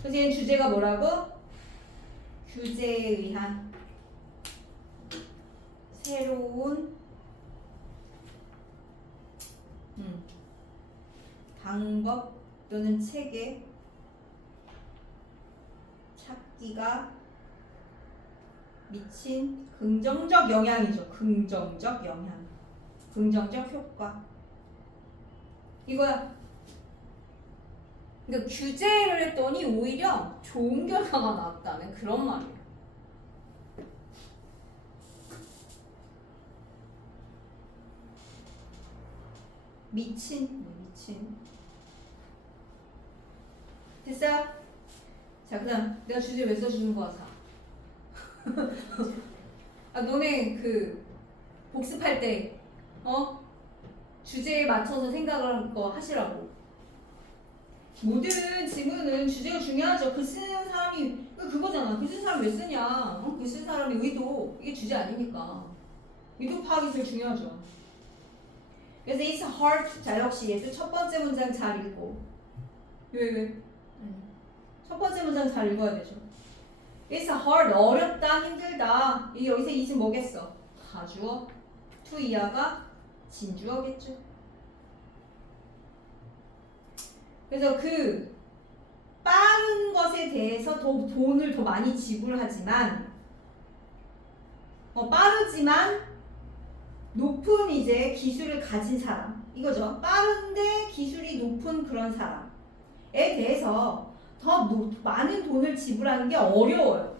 그래서 얘는 주제가 뭐라고? 규제에 의한 새로운 방법 또는 체계 찾기가 미친 긍정적 영향이죠. 긍정적 영향, 긍정적 효과. 이거야. 그러니까 규제를 했더니 오히려 좋은 결과가 나왔다는 그런 말이에요. 미친. 됐어요? 자, 그다음 내가 주제 왜 써주는 거야, 다. 아, 너네 그 복습할 때 주제에 맞춰서 생각을 한 거 하시라고. 모든 지문은 주제가 중요하죠. 글 쓰는 사람이 그거잖아. 글 쓰는 사람 왜 쓰냐? 글 쓰는 사람의 의도, 이게 주제 아닙니까? 의도 파악이 제일 중요하죠. 그래서 it's hard. 자, 역시 얘도 첫 번째 문장 잘 읽고. 왜? 첫 번째 문장 잘 읽어야 되죠. It's hard. 어렵다, 힘들다. 이 여기서 is은 뭐겠어? 가주어. to 이하가 진주어겠죠. 그래서 그 빠른 것에 대해서 더 돈을 더 많이 지불하지만 빠르지만 높은 이제 기술을 가진 사람, 이거죠. 빠른데 기술이 높은 그런 사람에 대해서 더 많은 돈을 지불하는 게 어려워요.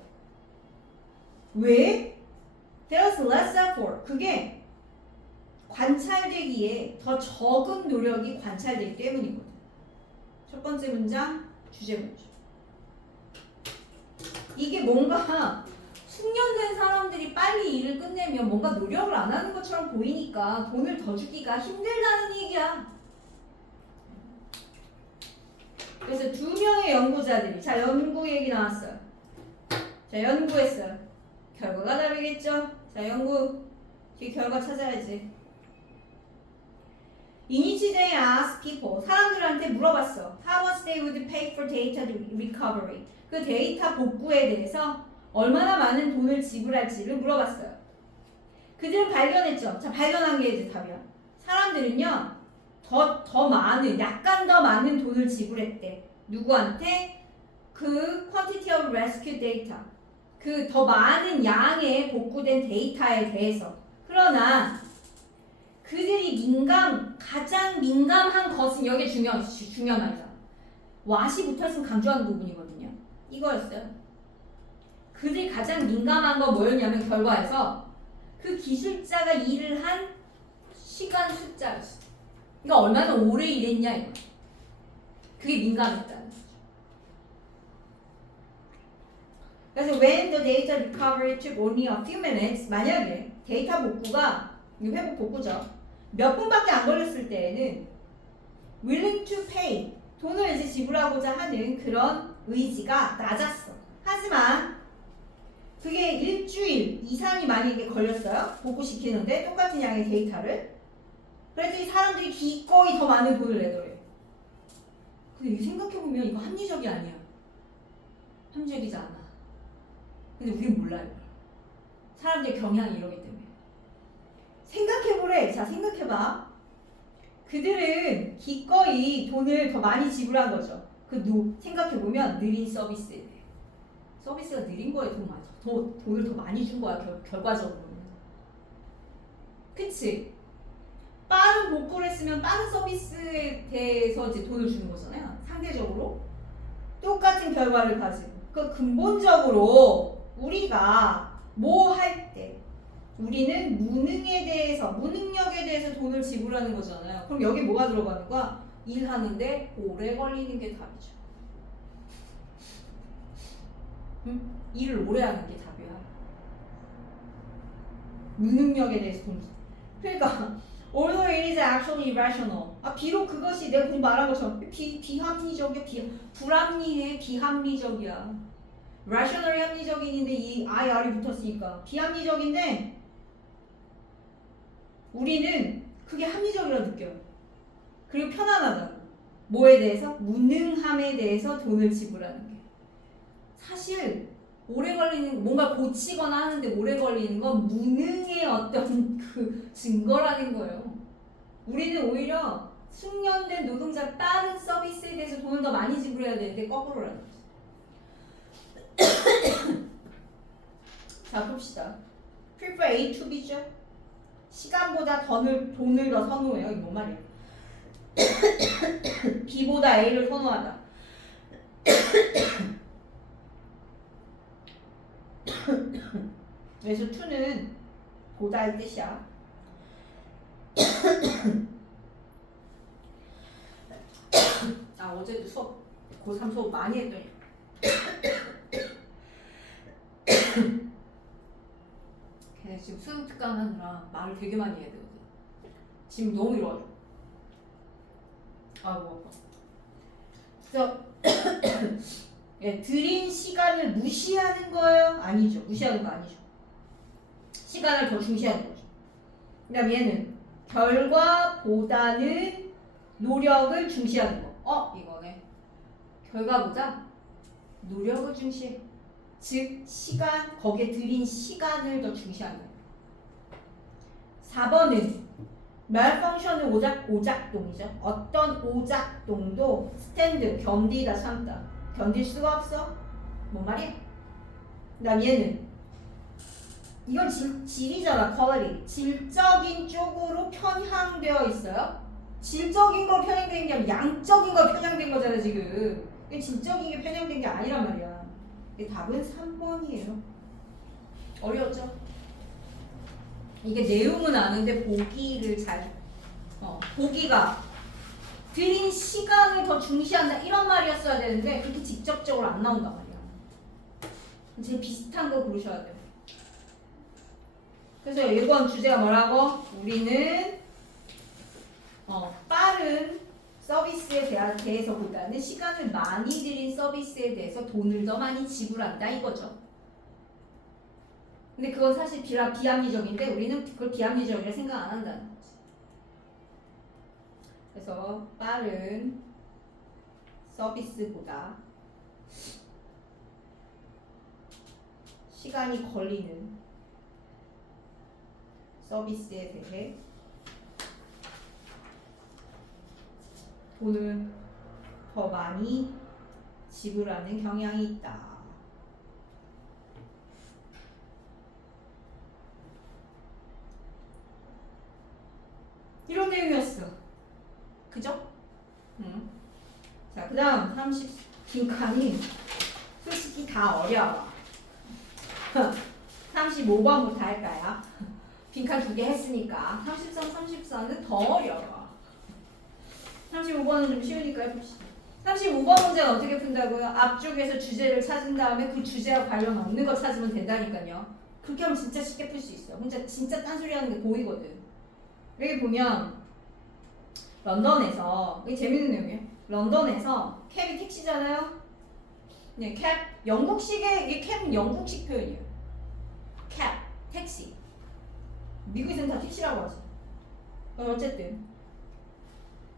왜? There's less effort. 그게 관찰되기에 더 적은 노력이 관찰되기 때문이거든. 첫 번째 문장, 주제 문장. 이게 뭔가 숙련된 사람들이 빨리 일을 끝내면 뭔가 노력을 안 하는 것처럼 보이니까 돈을 더 주기가 힘들다는 얘기야. 그래서 2명의 연구자들이, 자, 연구 얘기 나왔어요. 자, 연구했어요. 결과가 다르겠죠? 자, 연구 그 결과 찾아야지. In each day ask people, 사람들한테 물어봤어. How much they would pay for data recovery. 그 데이터 복구에 대해서 얼마나 많은 돈을 지불할지를 물어봤어요. 그들은 발견했죠. 자, 발견한 게 이제 답이야. 사람들은요, 더 많은, 약간 더 많은 돈을 지불했대. 누구한테? 그 quantity of rescue data. 그 더 많은 양의 복구된 데이터에 대해서. 그러나 그들이 가장 민감한 것은, 여기에 중요한 말이잖아. what이 붙어있으면 강조하는 부분이거든요. 이거였어요. 그들이 가장 민감한 건 뭐였냐면 결과에서 그 기술자가 일을 한 시간 숫자였어. 그러니까 얼마나 오래 일했냐 이거. 그게 민감했다는 거죠. 그래서 when the data recovery took only a few minutes, 만약에 데이터 복구가, 회복 복구죠, 몇 분밖에 안 걸렸을 때에는 willing to pay, 돈을 이제 지불하고자 하는 그런 의지가 낮았어. 하지만 그게 일주일 이상이 만약에 걸렸어요. 복구시키는데 똑같은 양의 데이터를. 그래서 이 사람들이 기꺼이 더 많은 돈을 내더래요. 근데 생각해보면 이거 합리적이 아니야. 합리적이지 않아. 근데 우린 몰라요. 사람들의 경향이 이러기 때문에. 생각해보래. 자, 생각해봐. 그들은 기꺼이 돈을 더 많이 지불한 거죠. 생각해보면 느린 서비스에 대해. 서비스가 느린 거에 돈을 더 많이 준 거야, 결과적으로는. 그치? 빠른 복구를 했으면 빠른 서비스에 대해서 이제 돈을 주는 거잖아요. 상대적으로. 똑같은 결과를 가지고. 그 근본적으로 우리가 뭐 할 때, 우리는 무능력에 대해서 돈을 지불하는 거잖아요. 그럼 여기 뭐가 들어가는 거야? 일하는데 오래 걸리는 게 답이죠. 응? 일을 오래 하는 게 답이야. 무능력에 대해서 돈을. 그러니까 although it is actually irrational. 비록 그것이 내가 지금 말한 것처럼 비합리적이야, 불합리해, 비합리적이야. rational이 합리적인데 이 IR이 붙었으니까 비합리적인데 우리는 그게 합리적이라고 느껴요. 그리고 편안하다고. 뭐에 대해서? 무능함에 대해서 돈을 지불하는 게. 사실 오래 걸리는 뭔가 고치거나 하는데 오래 걸리는 건 무능의 어떤 그 증거라는 거예요. 우리는 오히려 숙련된 노동자 빠른 서비스에 대해서 돈을 더 많이 지불해야 되는데 거꾸로라는 거죠. 자 봅시다. prefer A to B죠. 시간보다 돈을 더 선호해요. 이게 뭔 말이야? B보다 A를 선호하다. 그래서 to는 보다의 뜻이야. 아 어제도 수업 고3 수업 많이 했더니 걔네 지금 수능 특강 하느라 말을 되게 많이 해야 되거든. 지금 너무 이러가지고 아이고 그래서 예, 드린 시간을 무시하는 거예요? 아니죠. 무시하는 거 아니죠. 시간을 더 중시하는 거죠. 그 다음 얘는 결과보다는 노력을 중시하는 거. 이거네. 결과보다 노력을 중시해. 즉 시간, 거기에 들인 시간을 더 중시하는 거예요. 4번은 malfunction은 오작동이죠. 어떤 오작동도 스탠드, 견디다, 참다. 견딜 수가 없어. 뭔 말이야? 그 다음 얘는 이건 질이잖아. quality. 질적인 쪽으로 편향되어 있어요. 질적인 걸 편향된 게 아니라 양적인 걸 편향된 거잖아 지금. 이게 질적인 게 편향된 게 아니란 말이야. 답은 3번이에요. 어려웠죠? 이게 내용은 아는데 보기를 보기가 들인 시간을 더 중시한다 이런 말이었어야 되는데 그렇게 직접적으로 안 나온단 말이야. 제일 비슷한 거 고르셔야 돼요. 그래서 이번 주제가 뭐라고? 우리는 빠른 서비스에 대해서보다는 시간을 많이 들인 서비스에 대해서 돈을 더 많이 지불한다 이거죠. 근데 그건 사실 비합리적인데 우리는 그걸 비합리적이라 생각 안 한다는 거지. 그래서 빠른 서비스보다 시간이 걸리는 서비스에 대해 돈을 더 많이 지불하는 경향이 있다. 이런 내용이었어. 그죠? 자, 그 다음 30빈칸이 솔직히 다 어려워. 35번부터 할까요? 빈칸 2개 했으니까 33, 34는 더 어려워. 35번은 좀 쉬우니까 해봅시다. 35번 문제는 어떻게 푼다고요? 앞쪽에서 주제를 찾은 다음에 그 주제와 관련 없는 거 찾으면 된다니까요. 그렇게 하면 진짜 쉽게 풀 수 있어. 혼자 진짜 딴소리 하는 게 보이거든. 여기 보면 런던에서 이게 재밌는 내용이에요. 런던에서 캡이 택시잖아요. 네, 캡 영국식의 이게 캡은 영국식 표현이에요. 캡 택시. 미국에서는 다 택시라고 하죠. 어쨌든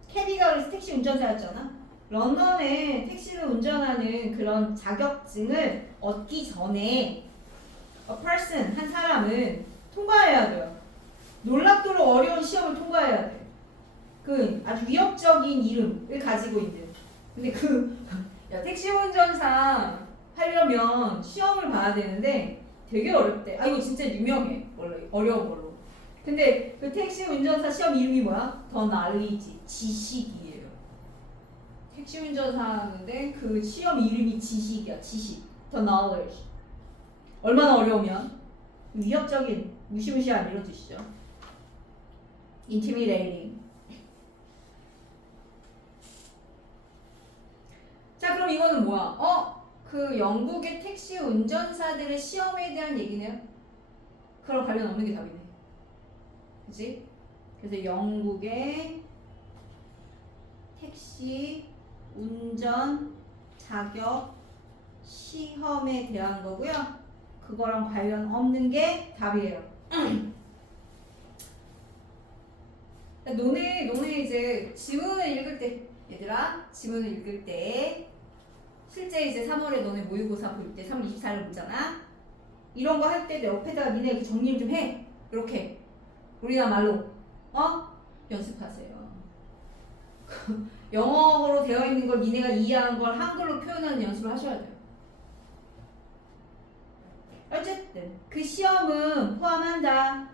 캐비가 그래서 택시 운전사였잖아. 런던에 택시를 운전하는 그런 자격증을 얻기 전에 a person, 한 사람은 통과해야 돼요. 놀랍도록 어려운 시험을 통과해야 돼. 그 아주 위협적인 이름을 가지고 있는. 근데 택시 운전사 하려면 시험을 봐야 되는데 되게 어렵대. 이거 진짜 유명해. 원래 어려운 걸로. 근데 그 택시 운전사 시험 이름이 뭐야? 더 knowledge, 지식이에요. 택시 운전사 하는데 그 시험 이름이 지식이야. 지식. 더 knowledge. 얼마나 어려우면 위협적인, 무시무시한 이런 뜻이죠. intimidating. 자, 그럼 이거는 뭐야? 그 영국의 택시 운전사들의 시험에 대한 얘기네요. 그런 관련 없는 게 답이네. 그치? 그래서 영국의 택시 운전 자격 시험에 대한 거고요. 그거랑 관련 없는 게 답이에요. 너네 이제 지문을 읽을 때, 얘들아, 지문을 읽을 때 실제 이제 3월에 너네 모의고사 볼 때 3월 24일 보잖아. 이런 거 할 때 내 옆에다가 니네 이렇게 정리 좀 해. 이렇게 우리나라 말로 연습하세요. 영어로 되어 있는 걸 니네가 이해하는 걸 한글로 표현하는 연습을 하셔야 돼요. 어쨌든 그 시험은 포함한다.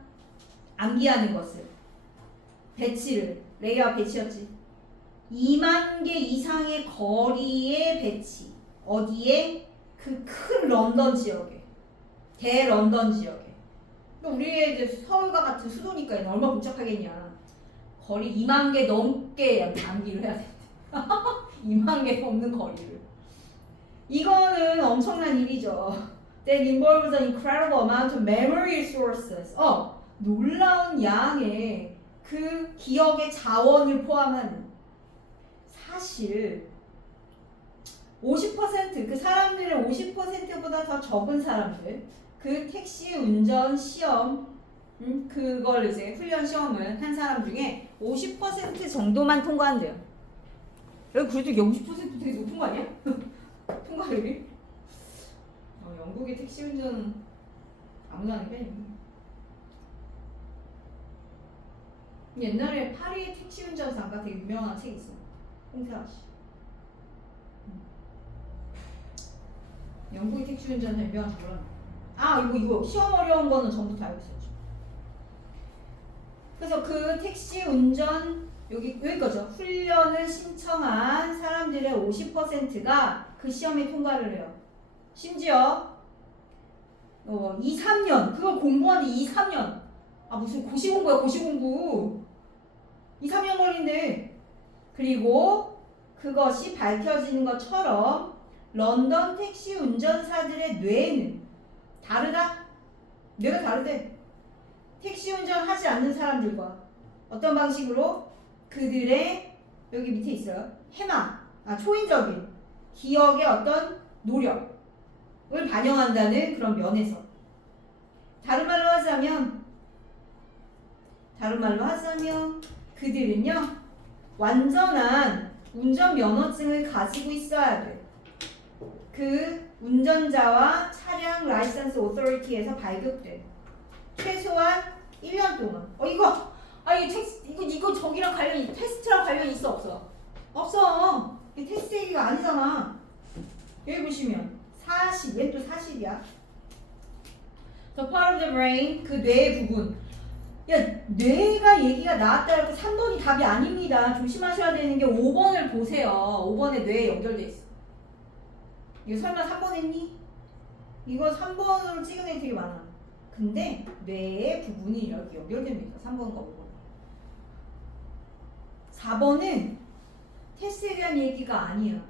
암기하는 것을. 배치를. 레이아웃 배치였지. 2만 개 이상의 거리의 배치. 어디에? 그 큰 런던 지역에. 대런던 지역에. 우리의 이제 서울과 같은 수도니까 얼마나 복잡하겠냐. 거리 2만 개 넘게 암기를 해야 돼. 2만 개 넘는 거리를. 이거는 엄청난 일이죠. That involves an incredible amount of memory resources. 놀라운 양의 그 기억의 자원을 포함하는. 사실 50% 그 사람들의 50%보다 더 적은 사람들 그 택시 운전 시험 그걸 이제 훈련 시험을 한 사람 중에 50% 정도만 통과한대요. 여기 그래도 50% 되게 높은 거 아니야? 통과율이? 영국의 택시 운전 아무나 하는 게 아니에요. 옛날에 파리 택시 운전사가 되게 유명한 책이 있어. 홍세아 씨. 영국의 택시 운전사 유명한 거라. 이거 시험 어려운 거는 전부 다 알고 있었죠. 그래서 그 택시 운전 여기까지죠. 훈련을 신청한 사람들의 50%가 그 시험에 통과를 해요. 심지어 2, 3년 그걸 공부하는데 2, 3년 무슨 고시공부야 고시공부 2, 3년 걸린대. 그리고 그것이 밝혀지는 것처럼 런던 택시 운전사들의 뇌는 다르다? 뇌가 다르대. 택시 운전하지 않는 사람들과 어떤 방식으로 그들의 여기 밑에 있어요. 초인적인 기억의 어떤 노력을 반영한다는 그런 면에서 다른 말로 하자면 그들은요 완전한 운전면허증을 가지고 있어야 돼. 그 운전자와 차량 라이선스 오토리티에서 발급된 최소한 1년 동안 이거 저기랑 관련이 테스트랑 관련이 있어 없어? 없어. 이 테스트 얘기가 아니잖아. 여기 보시면 40, 얘 또 40이야. The part of the brain, 그 뇌의 부분. 뇌가 얘기가 나왔다고 3번이 답이 아닙니다. 조심하셔야 되는 게 5번을 보세요. 5번에 뇌에 연결돼 있어. 이거 설마 3번 했니? 이거 3번으로 찍은 애 되게 많아. 근데 뇌의 부분이 이렇게 연결됩니다. 3번과 5번. 4번은 테스트에 대한 얘기가 아니야.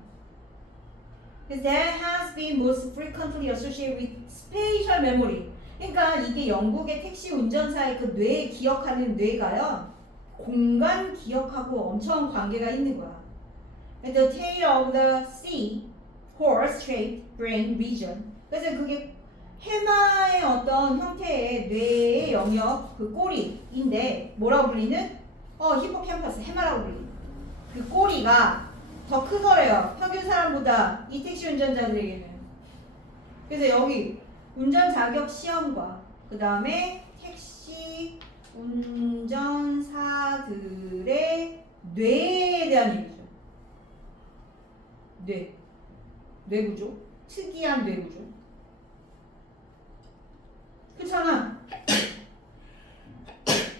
That has been most frequently associated with spatial memory. 그러니까 이게 영국의 택시 운전사의 그 뇌 기억하는 뇌가요. 공간 기억하고 엄청 관계가 있는 거야. The tail of the sea, horse-shaped brain region. 그래서 그게 해마의 어떤 형태의 뇌의 영역, 그 꼬리인데 뭐라고 불리는? 히포캠퍼스, 해마라고 불리는. 그 꼬리가 더 크더래요. 평균 사람보다 이 택시 운전자들에게는. 그래서 여기 운전 자격 시험과 그 다음에 택시 운전사들의 뇌에 대한 얘기죠. 뇌구조. 특이한 뇌구조. 그렇잖아.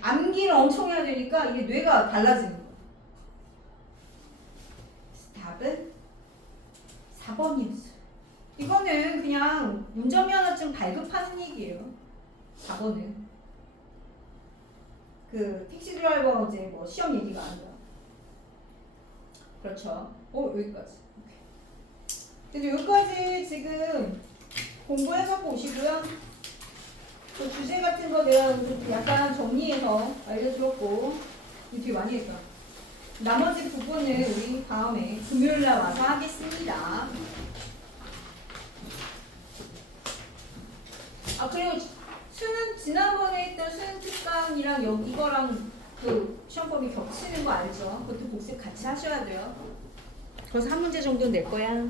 암기를 엄청 해야 되니까 이게 뇌가 달라지는 거야. 답은 4번이었어요. 이거는 그냥 운전면허증 발급하는 얘기예요. 4번은 그 택시 드라이버 이제 뭐 시험 얘기가 아니라. 그렇죠. 여기까지. 그래서 여기까지 지금 공부해서 보시고요. 그 주제 같은 거 내가 약간 정리해서 알려주었고 되게 많이 했다. 나머지 부분은 우리 다음에 금요일날 와서 하겠습니다. 그리고 수능 지난번에 했던 수능 특강이랑 이거랑 그 시험법이 겹치는 거 알죠? 그것도 복습 같이 하셔야 돼요. 그래서 한 문제 정도 낼 거야.